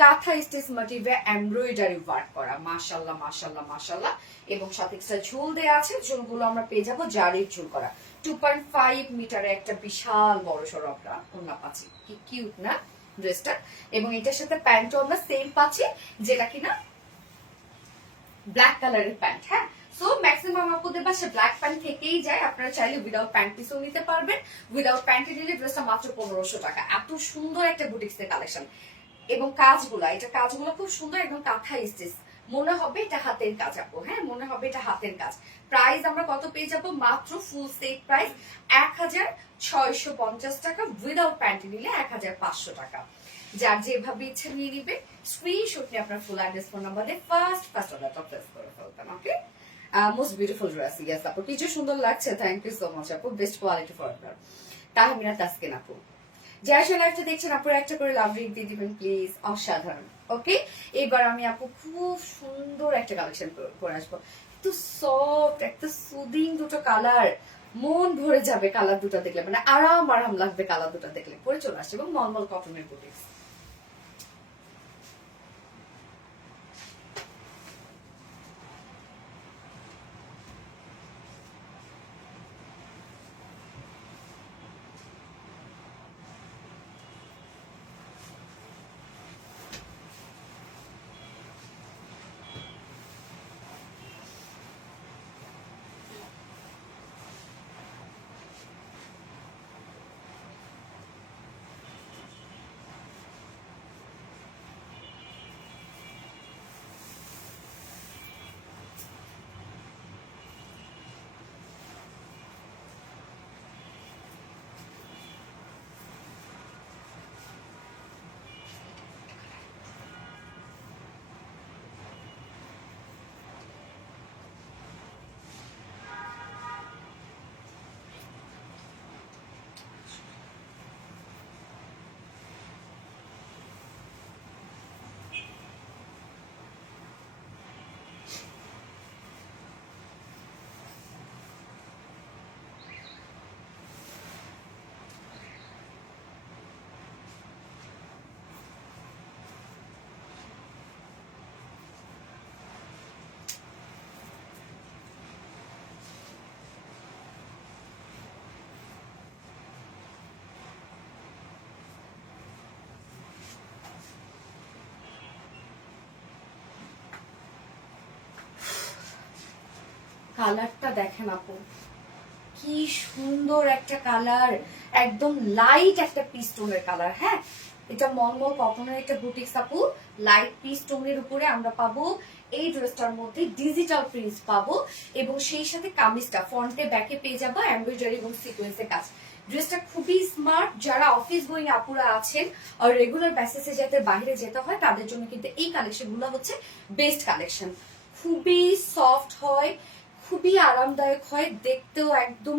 কাঁথা স্টিচ মোটিভে এমব্রয়ডারি ওয়ার্ক করা। মাশাআল্লাহ মাশাআল্লাহ মাশাআল্লাহ। এবং সাথে একটা ঝুল দেয়া আছে, ঝুলগুলো আমরা পেয়ে যাব জারির ঝুল করা। 2.5 মিটারে একটা বিশাল বড় সড়ো আমরা ওড়না পাচ্ছি, কি কিউট না ড্রেসটা। এবং এটার সাথে প্যান্টও আমরা সেম পাচ্ছি, যেটা কিনা ব্ল্যাক কালারের প্যান্ট। হ্যাঁ সো ম্যাক্সিমাম আপুদের বাসে ব্ল্যাক প্যান্ট থেকেই যায়, আপনারা চাইলে উইদাউট প্যান্ট পিসও নিতে পারবেন। উইদাউট প্যান্টে নিলে ড্রেসটা মাত্র 1500 টাকা। এত সুন্দর একটা বুটিক্স এর কালেকশন, এবং কাজগুলো খুব সুন্দর, একদম কাঁথা স্টিচ, মনে হবে এটা হাতের কাজ আপু। হ্যাঁ মনে হবে এটা হাতের কাজ। প্রাইস আমরা কত পেয়ে যাবো? মাত্র ফুল সেট প্রাইস 1650 টাকা, উইদাউট প্যান্ট নিলে 1500 টাকা। যার যেভাবে ইচ্ছে নিয়ে নিবে, স্ক্রিনশট নিয়ে আপনার ফুল অ্যাড্রেস ফোন নাম্বার দিয়ে ফার্স্ট অর্ডারটা প্লেস করে ফেলবেন। ওকে মোস্ট বিউটিফুল ড্রেস। ইয়েস আপু, কিছু সুন্দর লাগছে, থ্যাংক ইউ সো মাচ আপু, বেস্ট কোয়ালিটি ফর আপনার। তাহমিনা তাসকিন আপু, যে আসলে লাইভটা দেখছেন আপু একটা করে লাভ রিক দিয়ে দিবেন প্লিজ, অসাধারণ। ওকে, এবার আমি আপু খুব সুন্দর একটা কালেকশন পরে আসবো, একটু সফট, একটা সুদিং দুটো কালার, মন ভরে যাবে কালার দুটো দেখলে, মানে আরাম আরাম লাগবে কালার দুটো দেখলে। পরে চলে আসছে এবং মলমল কটনের বুটিক্স। কালারটা দেখেন আপু, কি সুন্দর একটা কালার, একদম লাইট একটা পিস্টোনের কালার। হ্যাঁ, এটা মলমল কটনের একটা বুটিক্স আপু, লাইট পিস্টোনের উপরে আমরা পাবো এই ড্রেসটার মধ্যে ডিজিটাল প্রিন্টস পাবো, এবং সেই সাথে কামিজটা ফ্রন্টে ব্যাকে পেয়ে যাবো এমব্রয়ডারি এবং সিকোয়েন্সের কাজ। ড্রেসটা খুবই স্মার্ট, যারা অফিস গোয়িং আপুরা আছেন আর রেগুলার বেসিসে যাতে বাইরে যেতে হয় তাদের জন্য কিন্তু এই কালেকশন গুলো হচ্ছে বেস্ট কালেকশন। খুবই সফট হয়, খুবই আরামদায়ক হয়, দেখতেও একদম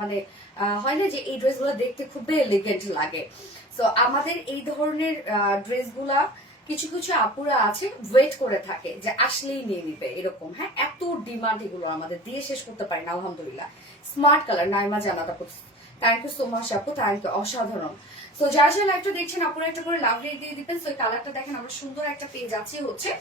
মানে হয় না যে এই ড্রেসগুলো দেখতে খুবই এলিগেন্ট লাগে। সো আমাদের এই ধরনের ড্রেসগুলা কিছু কিছু আপুরা আছে ওয়েট করে থাকে যে আসলেই নিয়ে নিবে এরকম। হ্যাঁ, এত ডিমান্ড, এগুলো আমাদের দিয়ে শেষ করতে পারি না আলহামদুলিল্লাহ। স্মার্ট কালার, নাইমা জানাত আপু, থ্যাংক ইউ সো মাচ আপু, থ্যাংক ইউ, অসাধারণ। সো যারা যারা লাইভটা দেখছেন আপুরা একটা করে লাভ রেট দিয়ে দিবেন। সো এই কালারটা দেখেন, আমরা সুন্দর একটা পেজ আছে হচ্ছে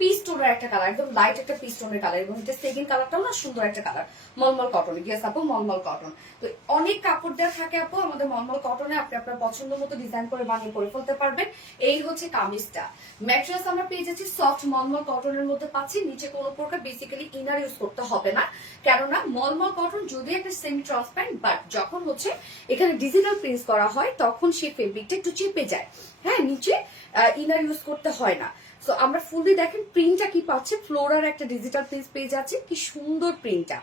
পিস টোনের একটা কালার, একদম লাইট একটা পিস টোনের কালার, এবং এটা সেকেন্ড কালারটাও না সুন্দর একটা কালার, মলমল কটন। ইয়েস আপু, মলমল কটন। তো অনেক কাপড় দেওয়া থাকে আপু আমাদের মলমল কটনে, আপনি আপনার পছন্দ মতো ডিজাইন করে বানিয়ে করে ফেলতে পারবেন। এই হচ্ছে কামিজটা। ম্যাটেরিয়ালস আমরা পেয়ে যাচ্ছি সফট মলমল কটনের মধ্যে পাচ্ছি, নিচে কোনো প্রকার বেসিক্যালি ইনার ইউজ করতে হবে না, কেননা মলমল কটন যদি একটা সেমি ট্রান্সপারেন্ট, বাট যখন হচ্ছে এখানে ডিজিটাল প্রিন্টস করা হয় তখন সেই ফেব্রিকটা একটু চেপে যায়। হ্যাঁ, নিচে ইনার ইউজ করতে হয় না। সো আমরা ফুললি দেখেন প্রিন্টটা কি পাচ্ছে, ফ্লোরার একটা ডিজিটাল প্রিন্ট পেয়ে যাচ্ছে, কি সুন্দর প্রিন্টটা,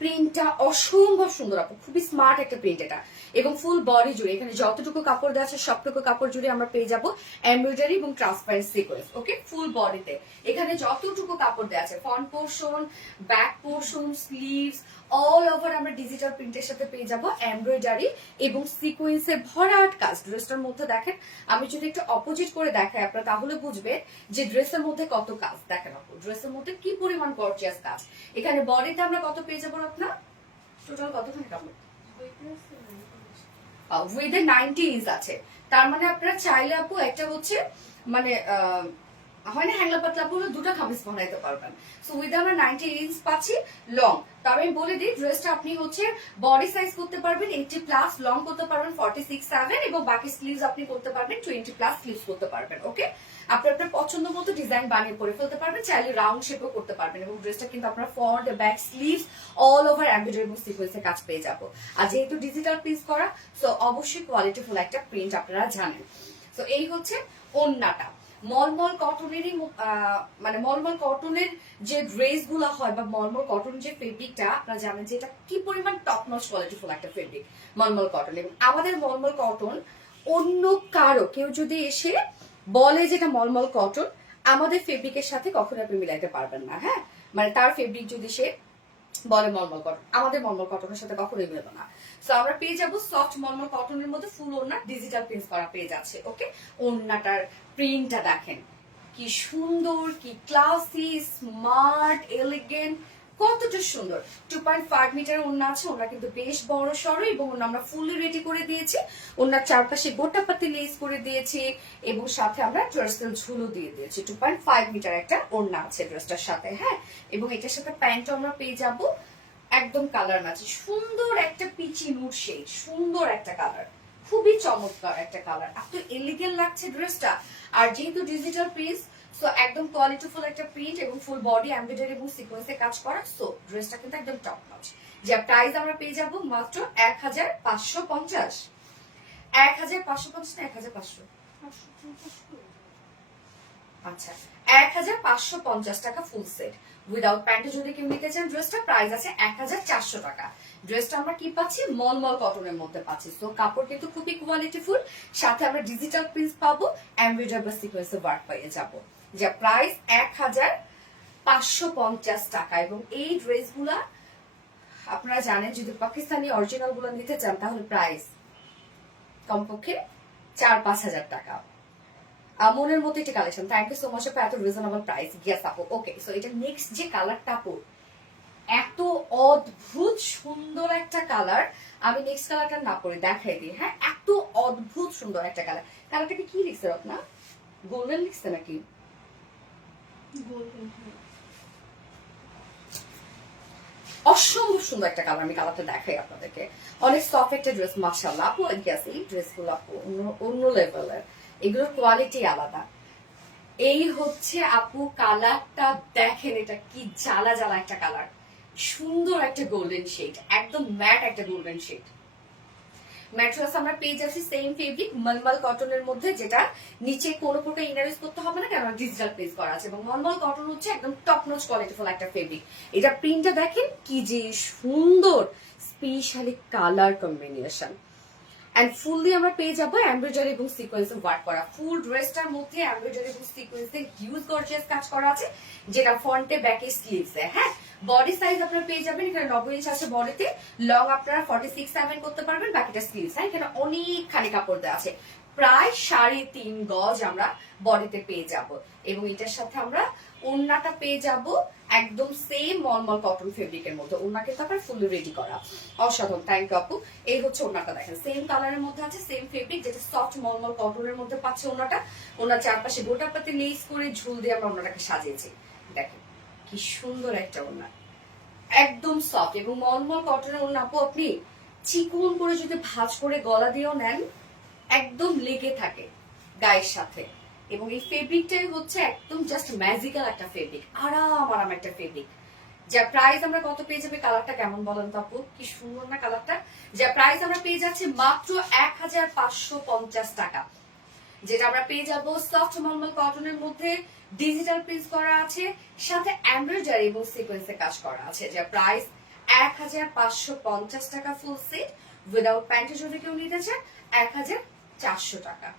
প্রিন্টটা অসম্ভব সুন্দর আপু, খুবই স্মার্ট একটা প্রিন্ট এটা। এবং ফুল বডি জুড়ে এখানে যতটুকু কাপড় দেওয়া আছে সবটুকু কাপড় জুড়ে আমরা পেয়ে যাবো এমব্রয়ডারি এবং ট্রান্সপারেন্ট সিকোয়েন্স। ওকে, ফুল বডিতে এখানে যতটুকু কাপড় দেওয়া আছে, front portion, back portion, sleeves, all over আমরা ডিজিটাল প্রিন্টের সাথে পেয়ে যাবো এমব্রয়ডারি এবং সিকোয়েন্সের ভরাট কাজ। ড্রেসটার মধ্যে দেখেন, আমি যদি একটু অপোজিট করে দেখাই আপনারা তাহলে বুঝবে যে ড্রেসের মধ্যে কত কাজ। দেখেন আপু, ড্রেসের মধ্যে কি পরিমাণ গর্জিয়াস কাজ। এখানে বডিতে আমরা কত পেয়ে যাবো আপনার, টোটাল কতখানি কাপড় উইথ 90 ইঞ্চ আছে। তার মানে আপনারা চাইলে আপু একটা হচ্ছে মানে হয় না হ্যাংলা পাতলা পুরো দুটো খামিজ বানাইতে পারবেন। সো উইথ আমরা 90 ইঞ্চ পাচ্ছি লং। তবে আমি বলে দিই ড্রেসটা আপনি হচ্ছে বডি সাইজ করতে পারবেন 80 প্লাস, লং করতে পারবেন 46-7, এবং বাকি স্লিভস আপনি করতে পারবেন 20 প্লাস স্লিভস করতে পারবেন। ওকে, আপনি আপনার পছন্দ মতো ডিজাইন বানিয়ে করে ফেলতে পারবেন, চাইলে রাউন্ড শেপও করতে পারবেন। এবং ড্রেসটা কিন্তু আপনার front, back, sleeves all over embroidery এবং সিকোয়েন্সের কাজ পেয়ে যাবো। আর যেহেতু ডিজিটাল প্রিন্ট করা, সো অবশ্যই কোয়ালিটিফুল একটা প্রিন্ট আপনারা জানেন। সো এই হচ্ছে ওন্নাটা। মলমল কটনেরই মানে মলমল কটনের যে ড্রেস গুলা হয় বা মলমল কটন যে ফেব্রিকটা আপনারা জানেন যে এটা কি পরিমাণ টপ নচ কোয়ালিটিফুল একটা ফেব্রিক মলমল কটন। এবং আমাদের মলমল কটন অন্য কারো কেউ যদি এসে বলে যেটা মলমল কটন, আমাদের ফেব্রিকের সাথে কখনো আপনি মিলাইতে পারবেন না। হ্যাঁ, মানে তার ফেব্রিক যদি সে বলে মলমল কটন, আমাদের মলমল কটনের সাথে কখনোই মিলবে না। সো আমরা পেয়ে যাবো সফট মলমল কটনের মধ্যে ফুল ওড়না ডিজিটাল প্রিন্ট করা পেয়ে যাচ্ছে। ওকে, ওড়নাটার প্রিন্টটা দেখেন কি সুন্দর, কি ক্লাসি, স্মার্ট, এলিগেন্ট, কতটা সুন্দর। 2.5 মিটার ওড়না আছে, ওড়না কিন্তু বেশ বড় সড়ো এবং ওড়না আমরা ফুললি রেডি করে দিয়েছি। ওড়নার চারপাশে গোটা পাতি লেস করে দিয়েছি এবং সাথে আমরা টার্সেল ঝুলো দিয়ে দিয়েছি। 2.5 মিটার একটা ওড়না আছে ড্রেসটার সাথে। হ্যাঁ, এবং এটার সাথে প্যান্টও আমরা পেয়ে যাব একদম কালার ম্যাচিং, সুন্দর একটা পিচি নুড শেড, সুন্দর একটা কালার, খুবই চমৎকার একটা কালার, এত এলিগেন্ট লাগছে ড্রেসটা। আর যেহেতু ডিজিটাল প্রিন্ট, সো একদম কোয়ালিটিফুল একটা প্রিন্ট এবং ফুল বডি এমব্রয়ডারি এবং সিকোয়েন্সে কাজ করা। সো ড্রেসটা কিন্তু একদম টপ নচ। যার প্রাইস আমরা পেয়ে যাব মাত্র 1550। 1550 না 1500? আচ্ছা, 1550 টাকা ফুল সেট উইদাউট প্যান্টে যদি কেউ নিতে চান ড্রেসটা প্রাইস আছে 1400 টাকা। ড্রেসটা আমরা কি পাচ্ছি? মলমল কটনের মধ্যে পাচ্ছি। সো কাপড় কিন্তু খুবই কোয়ালিটিফুল, সাথে আমরা ডিজিটাল প্রিন্ট পাবো, এমব্রয়ডারি বা সিকোয়েন্সে ওয়ার্ক পেয়ে যাবো। যা প্রাইস 1550 টাকা। এবং এই ড্রেসগুলা আপনারা জানেন যদি পাকিস্তানি অরিজিনাল গুলো নিতে চান তাহলে প্রাইস কমপক্ষে 4-5 হাজার টাকা। মনের মতো একটি collection. Thank you so much আপু, এত রিজনেবল প্রাইস। ইয়েস আপু। ওকে, সো এটা নেক্সট যে কালারটা আপু, এত অদ্ভুত সুন্দর একটা কালার। আমি নেক্সট কালারটা না পরে দেখাই দিই। হ্যাঁ, এত অদ্ভুত সুন্দর একটা কালার। কালারটাকে কি লিখছে আপনার? গোল্ডেন লিখছে নাকি? অসম্ভব সুন্দর একটা কালার। আমি কালারটা দেখাই আপনাদেরকে। অনেক সফট একটা ড্রেস, মাশাআল্লাহ আপু। এই ড্রেসগুলো আপু অন্য লেভেলের, এগুলোর কোয়ালিটি আলাদা। এই হচ্ছে আপু কালারটা, দেখেন এটা কি জ্বালা জ্বালা একটা কালার, সুন্দর একটা গোল্ডেন শেড, একদম ম্যাট একটা গোল্ডেন শেড। ম্যাট্রেস আমরা পেয়ে যাচ্ছি সেম ফেব্রিক মলমল কটনের মধ্যে, যেটা নিচে কোনো প্রকার ইনার ইউজ করতে হবে না, কারণ ডিজিটাল প্লেস করা আছে। এবং মলমল কটন হচ্ছে একদম টপ নচ কোয়ালিটিফুল একটা ফেব্রিক। এটা প্রিন্টটা দেখেন কি যে সুন্দর, specially colour combination. And fully আমরা পেয়ে যাবো এমব্রয়ডারি এবং সিকোয়েন্সে ওয়ার্ক করা। ফুল ড্রেসটার মধ্যে এমব্রয়ডারি এবং সিকোয়েন্সে হিউজ গর্জিয়াস কাজ করা আছে, যেটা ফ্রন্টে ব্যাকে স্লিভসে। হ্যাঁ, বডি সাইজ আপনারা পেয়ে যাবেন এখানে 90 ইঞ্চ আছে বডিতে, লং আপনারা 46 mm করতে পারবেন, বাকিটা স্লিভস। হ্যাঁ, এখানে অনেকখানি কাপড় দেওয়া আছে, প্রায় 3.5 গজ আমরা বডিতে পেয়ে যাব। এবং এটার সাথে আমরা ওড়নাটা পেয়ে যাব একদম সেম মলমল কটন ফেব্রিকের মধ্যে। ওড়না কিন্তু আপনার ফুলি রেডি করা, অসাধারণ। থ্যাংক ইউ আপু। এই হচ্ছে ওড়নাটা, দেখেন সেম কালারের মধ্যে আছে, সেম ফেব্রিক, যেটা সফট মলমল কটনের মধ্যে পাচ্ছে ওড়নাটা। ওনার চারপাশে গোটা পাতি লেস করে ঝুল দিয়ে আমরা ওড়নাটাকে সাজিয়েছি। দেখেন কি সুন্দর একটা ওড়না, একদম সফট এবং মলমল কটনের ওড়না আপু। আপনি চিকন করে যদি ভাঁজ করে গলা দিয়েও নেন, একদম লেগে থাকে গায়ের সাথে। এবং এই ফেব্রিকটাই হচ্ছে একদম জাস্ট ম্যাজিক্যাল একটা ফেব্রিক, আরাম আরাম একটা ফেব্রিক। যা প্রাইস আমরা কত পেয়ে যাবে? কালারটা কেমন বলেন তো আপু, কি সুন্দর না কালারটা। যা প্রাইস আমরা পেয়ে যাচ্ছি মাত্র 1550 টাকা, যেটা আমরা পেয়ে যাবো সফট মলমল কটনের মধ্যে, ডিজিটাল প্রিন্ট করা আছে, সাথে এমব্রয়ডারি এবং সিকোয়েন্সে কাজ করা আছে। যা প্রাইস 1550 টাকা ফুল সেট উইদাউট প্যান্টে যদি কেউ নিতে চান 1400 টাকা।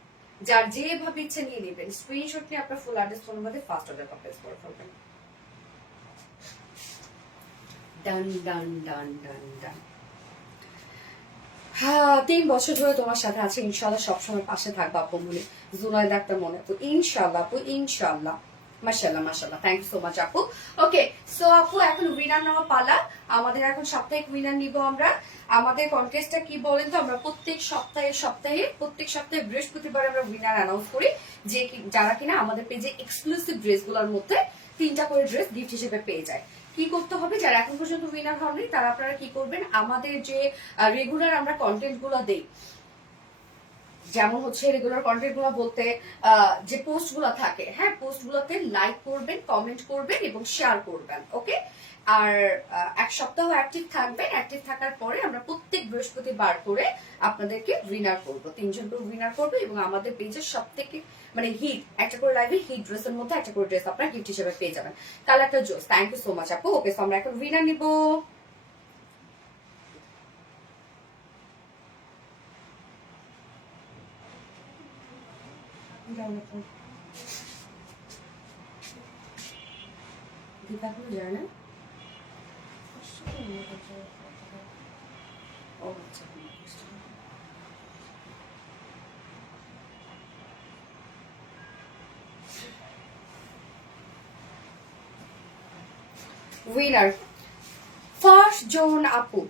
যার যেভাবে ইচ্ছে নিয়ে নেবেন, স্ক্রিনশট নিয়ে আপনার ফুল অ্যাড্রেস ফোনের মধ্যে ফার্স্ট অর্ডার কমপ্লিট করে ফেলবেন। ডান ডান ডান ডান ডান। হ্যাঁ, 3 বছর ধরে তোমার সাথে আছে, ইনশাল্লাহ সবসময় পাশে থাকবো আপু মনে, জুনাইদ একটা মনে আপু, ইনশাল্লাহ আপু, ইনশাল্লাহ। মাশাআল্লাহ মাশাআল্লাহ, থ্যাংক ইউ সো মাচ আপু। ওকে, সো আপু এখন উইনার নেওয়া পালা। আমাদের এখন সাপ্তাহিক উইনার নিব আমরা। আমাদের কন্টেস্টটা কি বলেন তো, আমরা প্রত্যেক সপ্তাহে বৃহস্পতিবার আমরা উইনার অ্যানাউন্স করি, যে যারা কিনা আমাদের পেজে এক্সক্লুসিভ ড্রেসগুলোর মধ্যে 3টা করে ড্রেস গিফট হিসেবে পেয়ে যায়। কি করতে হবে, যারা এখন পর্যন্ত উইনার হননি তারা আপনারা কি করবেন, আমাদের যে রেগুলার আমরা কন্টেন্ট গুলো দেই, যেমন হচ্ছে রেগুলার কন্টেন্ট গুলো বলতে যে পোস্ট গুলো থাকে, হ্যাঁ পোস্ট গুলোতে লাইক করবেন, কমেন্ট করবেন এবং শেয়ার করবেন। ওকে, আর 1 সপ্তাহ অ্যাক্টিভ থাকবেন। অ্যাক্টিভ থাকার পরে আমরা প্রত্যেক বৃহস্পতিবার করে আপনাদেরকে উইনার করবো, 3 জন করে উইনার করবো। এবং আমাদের পেজের সবথেকে মানে হিট একটা করে লাইভে হিট ড্রেসের মধ্যে একটা করে ড্রেস আপনারা গিফট হিসেবে পেয়ে যাবেন। তাহলে একটা জোস। থ্যাংক ইউ সো মাচ আপু। ওকে, সো আমরা এখন উইনার নিবো। দীঘা কোনো যায় না? ও আচ্ছা, উইনার ফার্স্ট জোন আপু,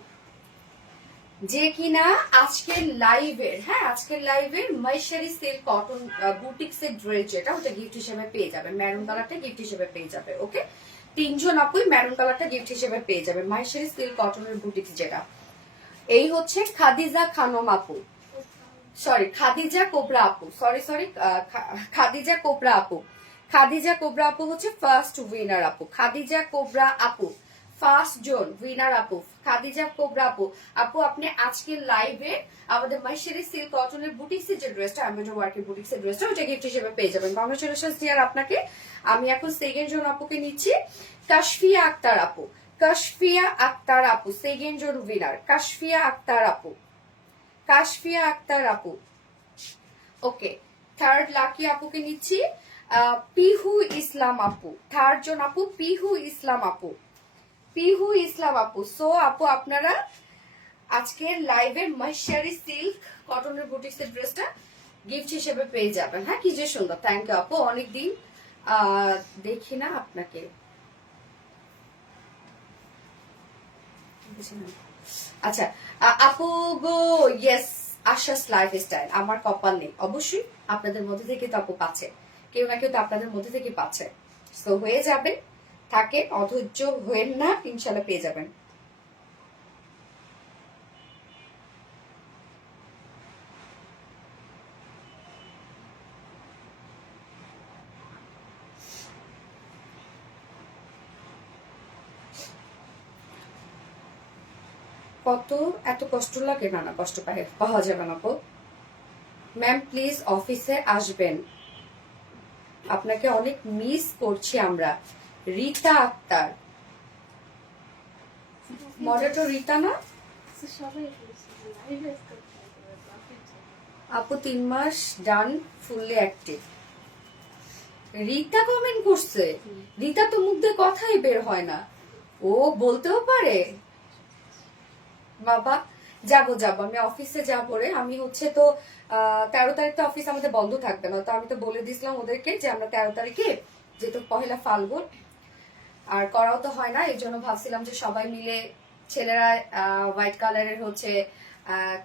যে কিনা আজকের লাইভের, হ্যাঁ আজকের লাইভের মহেশ্বরী সিল্ক কটন বুটিক্স এর ড্রেস যেটা, ওটা গিফট হিসেবে পেয়ে যাবে। ম্যারুন কালারটা গিফট হিসেবে পেয়ে যাবে। ওকে, 3 জন আপুই ম্যারুন কালারটা গিফট হিসেবে পেয়ে যাবে। মহেশ্বরী সিল্ক কটনের বুটিক্স যেটা, এই হচ্ছে খাদিজা খানম আপু, সরি খাদিজা কোবরা আপু, সরি খাদিজা কোবরা আপু। খাদিজা কোবরা আপু হচ্ছে ফার্স্ট উইনার আপু। খাদিজা কোবরা আপু ফার্স্ট জোন উইনার আপু। খাদিজা কোবরা আপু, আপু আপনি আজকের লাইভে আমাদের মহেশ্বরী সিল্ক কটনের বুটিক্স এর যে ড্রেসটা, এমব্রয়ডারি ওয়ার্কের বুটিক্স এর ড্রেসটা, ওটা গিফট হিসেবে পেয়ে যাবেন। কংগ্রেচুলেশনস ডিয়ার আপনাকে। আমি এখন সেকেন্ড জোন আপুকে নিচ্ছি, কাশফিয়া আক্তার আপু। কাশফিয়া আক্তার আপু second zone winner. Kashfia Akter আপু, কাশফিয়া আক্তার আপু। ওকে, থার্ড লাকি আপুকে নিচ্ছি, পিহু ইসলাম আপু। থার্ড জন আপু পিহু ইসলাম আপু, পিহু ইসলাম আপু। সো আপু আপনারা আজকের লাইভের মহেশ্বরী সিল্ক কটনের বুটিক্স এর ড্রেসটা গিফট হিসেবে পেয়ে যাবেন। হ্যাঁ, কি যে সুন্দর, থ্যাংক ইউ আপু। অনেকদিন দেখি না আপনাকে। আচ্ছা আপু গো, ইয়েস আশাস লাইফস্টাইল, আমার কপাল নেই, অবশ্যই আপনাদের মধ্যে থেকে তো আপু পাচ্ছে, কেউ না কেউ তো আপনাদের মধ্যে থেকে পাচ্ছে। তো হয়ে যাবে, থাকে অধৈর্য হয়েন না, ইনশাল্লাহ পেয়ে যাবেন। কত এত কষ্ট লাগে? না না, কষ্ট পাওয়া যাবে না আপু। ম্যাম প্লিজ অফিসে আসবেন, আপনাকে অনেক মিস করছি আমরা। রীতা আক্তার, মডারেটর রীতা না আপু? 3 মাস ডান, ফুললি অ্যাক্টিভ। রীতা কমেন্ট করছে? রীতা তো মুখ দিয়ে কথাই বের হয় না, ও বলতেও পারে? বাবা যাবো যাবো, আমি অফিসে যাবো রে। আমি হচ্ছে তো 13 তারিখ তো অফিস আমাদের বন্ধ থাকবে না, তো আমি তো বলে দিয়েছিলাম ওদেরকে যে আমরা 13 তারিখে, যেহেতু পহেলা ফাল্গুন আর করাও তো হয় না, এই জন্য ভাবছিলাম যে সবাই মিলে, ছেলেরা হোয়াইট কালারের হচ্ছে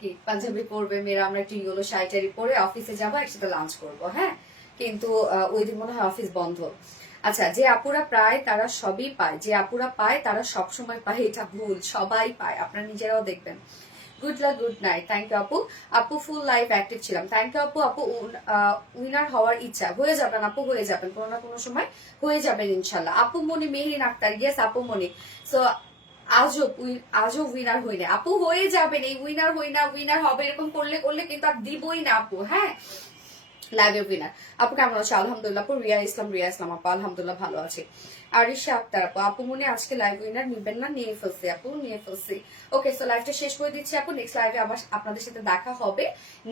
কি পাঞ্জাবি পরবে, মেয়েরা আমরা একটু ইয়েলো শাড়ি পরে অফিসে যাবো, একসাথে লাঞ্চ করবো। হ্যাঁ, কিন্তু ওই দিন মনে হয় অফিস বন্ধ। আচ্ছা, যে আপুরা প্রায় তারা সবই পায়, যে আপুরা পায় তারা সব সময় পায়, এটা ভুল, সবাই পায়, আপনারা নিজেরাও দেখবেন। Good luck, good night. Thank you আপু। আপু ফুল লাইভ অ্যাক্টিভ ছিলাম, থ্যাংক ইউ আপু। আপু উইনার হওয়ার ইচ্ছা, হয়ে যাবেন আপু, হয়ে যাবেন, কোনো না কোনো সময় হয়ে যাবেন ইনশাল্লাহ। আপু মনি মেহরিন আক্তার, ইয়েস আপু মনি। সো আজও উইনার হই না আপু, হয়ে যাবেন। এই উইনার হই না, উইনার হবে এরকম করলে কিন্তু আর দিবই না আপু। হ্যাঁ, লাইভের উইনার আপু কেমন আছে? আলহামদুলিল্লাহ আপু। রিয়া ইসলাম আপু আলহামদুলিল্লাহ ভালো আছে। আরিশা আক্তার আপু, আপু মনে আজকে লাইভ উইনার নিবেন না? নিয়ে ফেলছি আপু, নিয়ে ফেলছি। ওকে, সো লাইভটা শেষ করে দিচ্ছি আপু। নেক্সট লাইভে আবার আপনাদের সাথে দেখা হবে।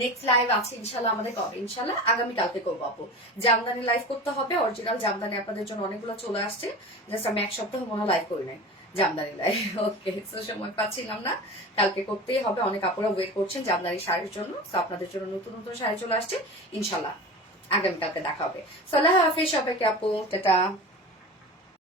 নেক্সট লাইভ আছে ইনশাল্লাহ আমাদের কবে? ইনশাল্লাহ আগামীকালকে করবো আপু। জামদানি লাইভ করতে হবে, অরিজিনাল জামদানি আপনাদের জন্য অনেকগুলো চলে আসছে, জাস্ট আমি 1 সপ্তাহ মনে লাইভ করি নাই জামদানি লাইভ। ওকে, সো সময় পাচ্ছিলাম না, কালকে করতেই হবে। অনেক আপুরা ওয়েট করছেন জামদানি শাড়ির জন্য, সো আপনাদের জন্য নতুন নতুন শাড়ি চলে আসছে ইনশাল্লাহ। আগামীকালকে দেখা হবে। সালাহ হাফিজ সবাইকে আপু, টাটা।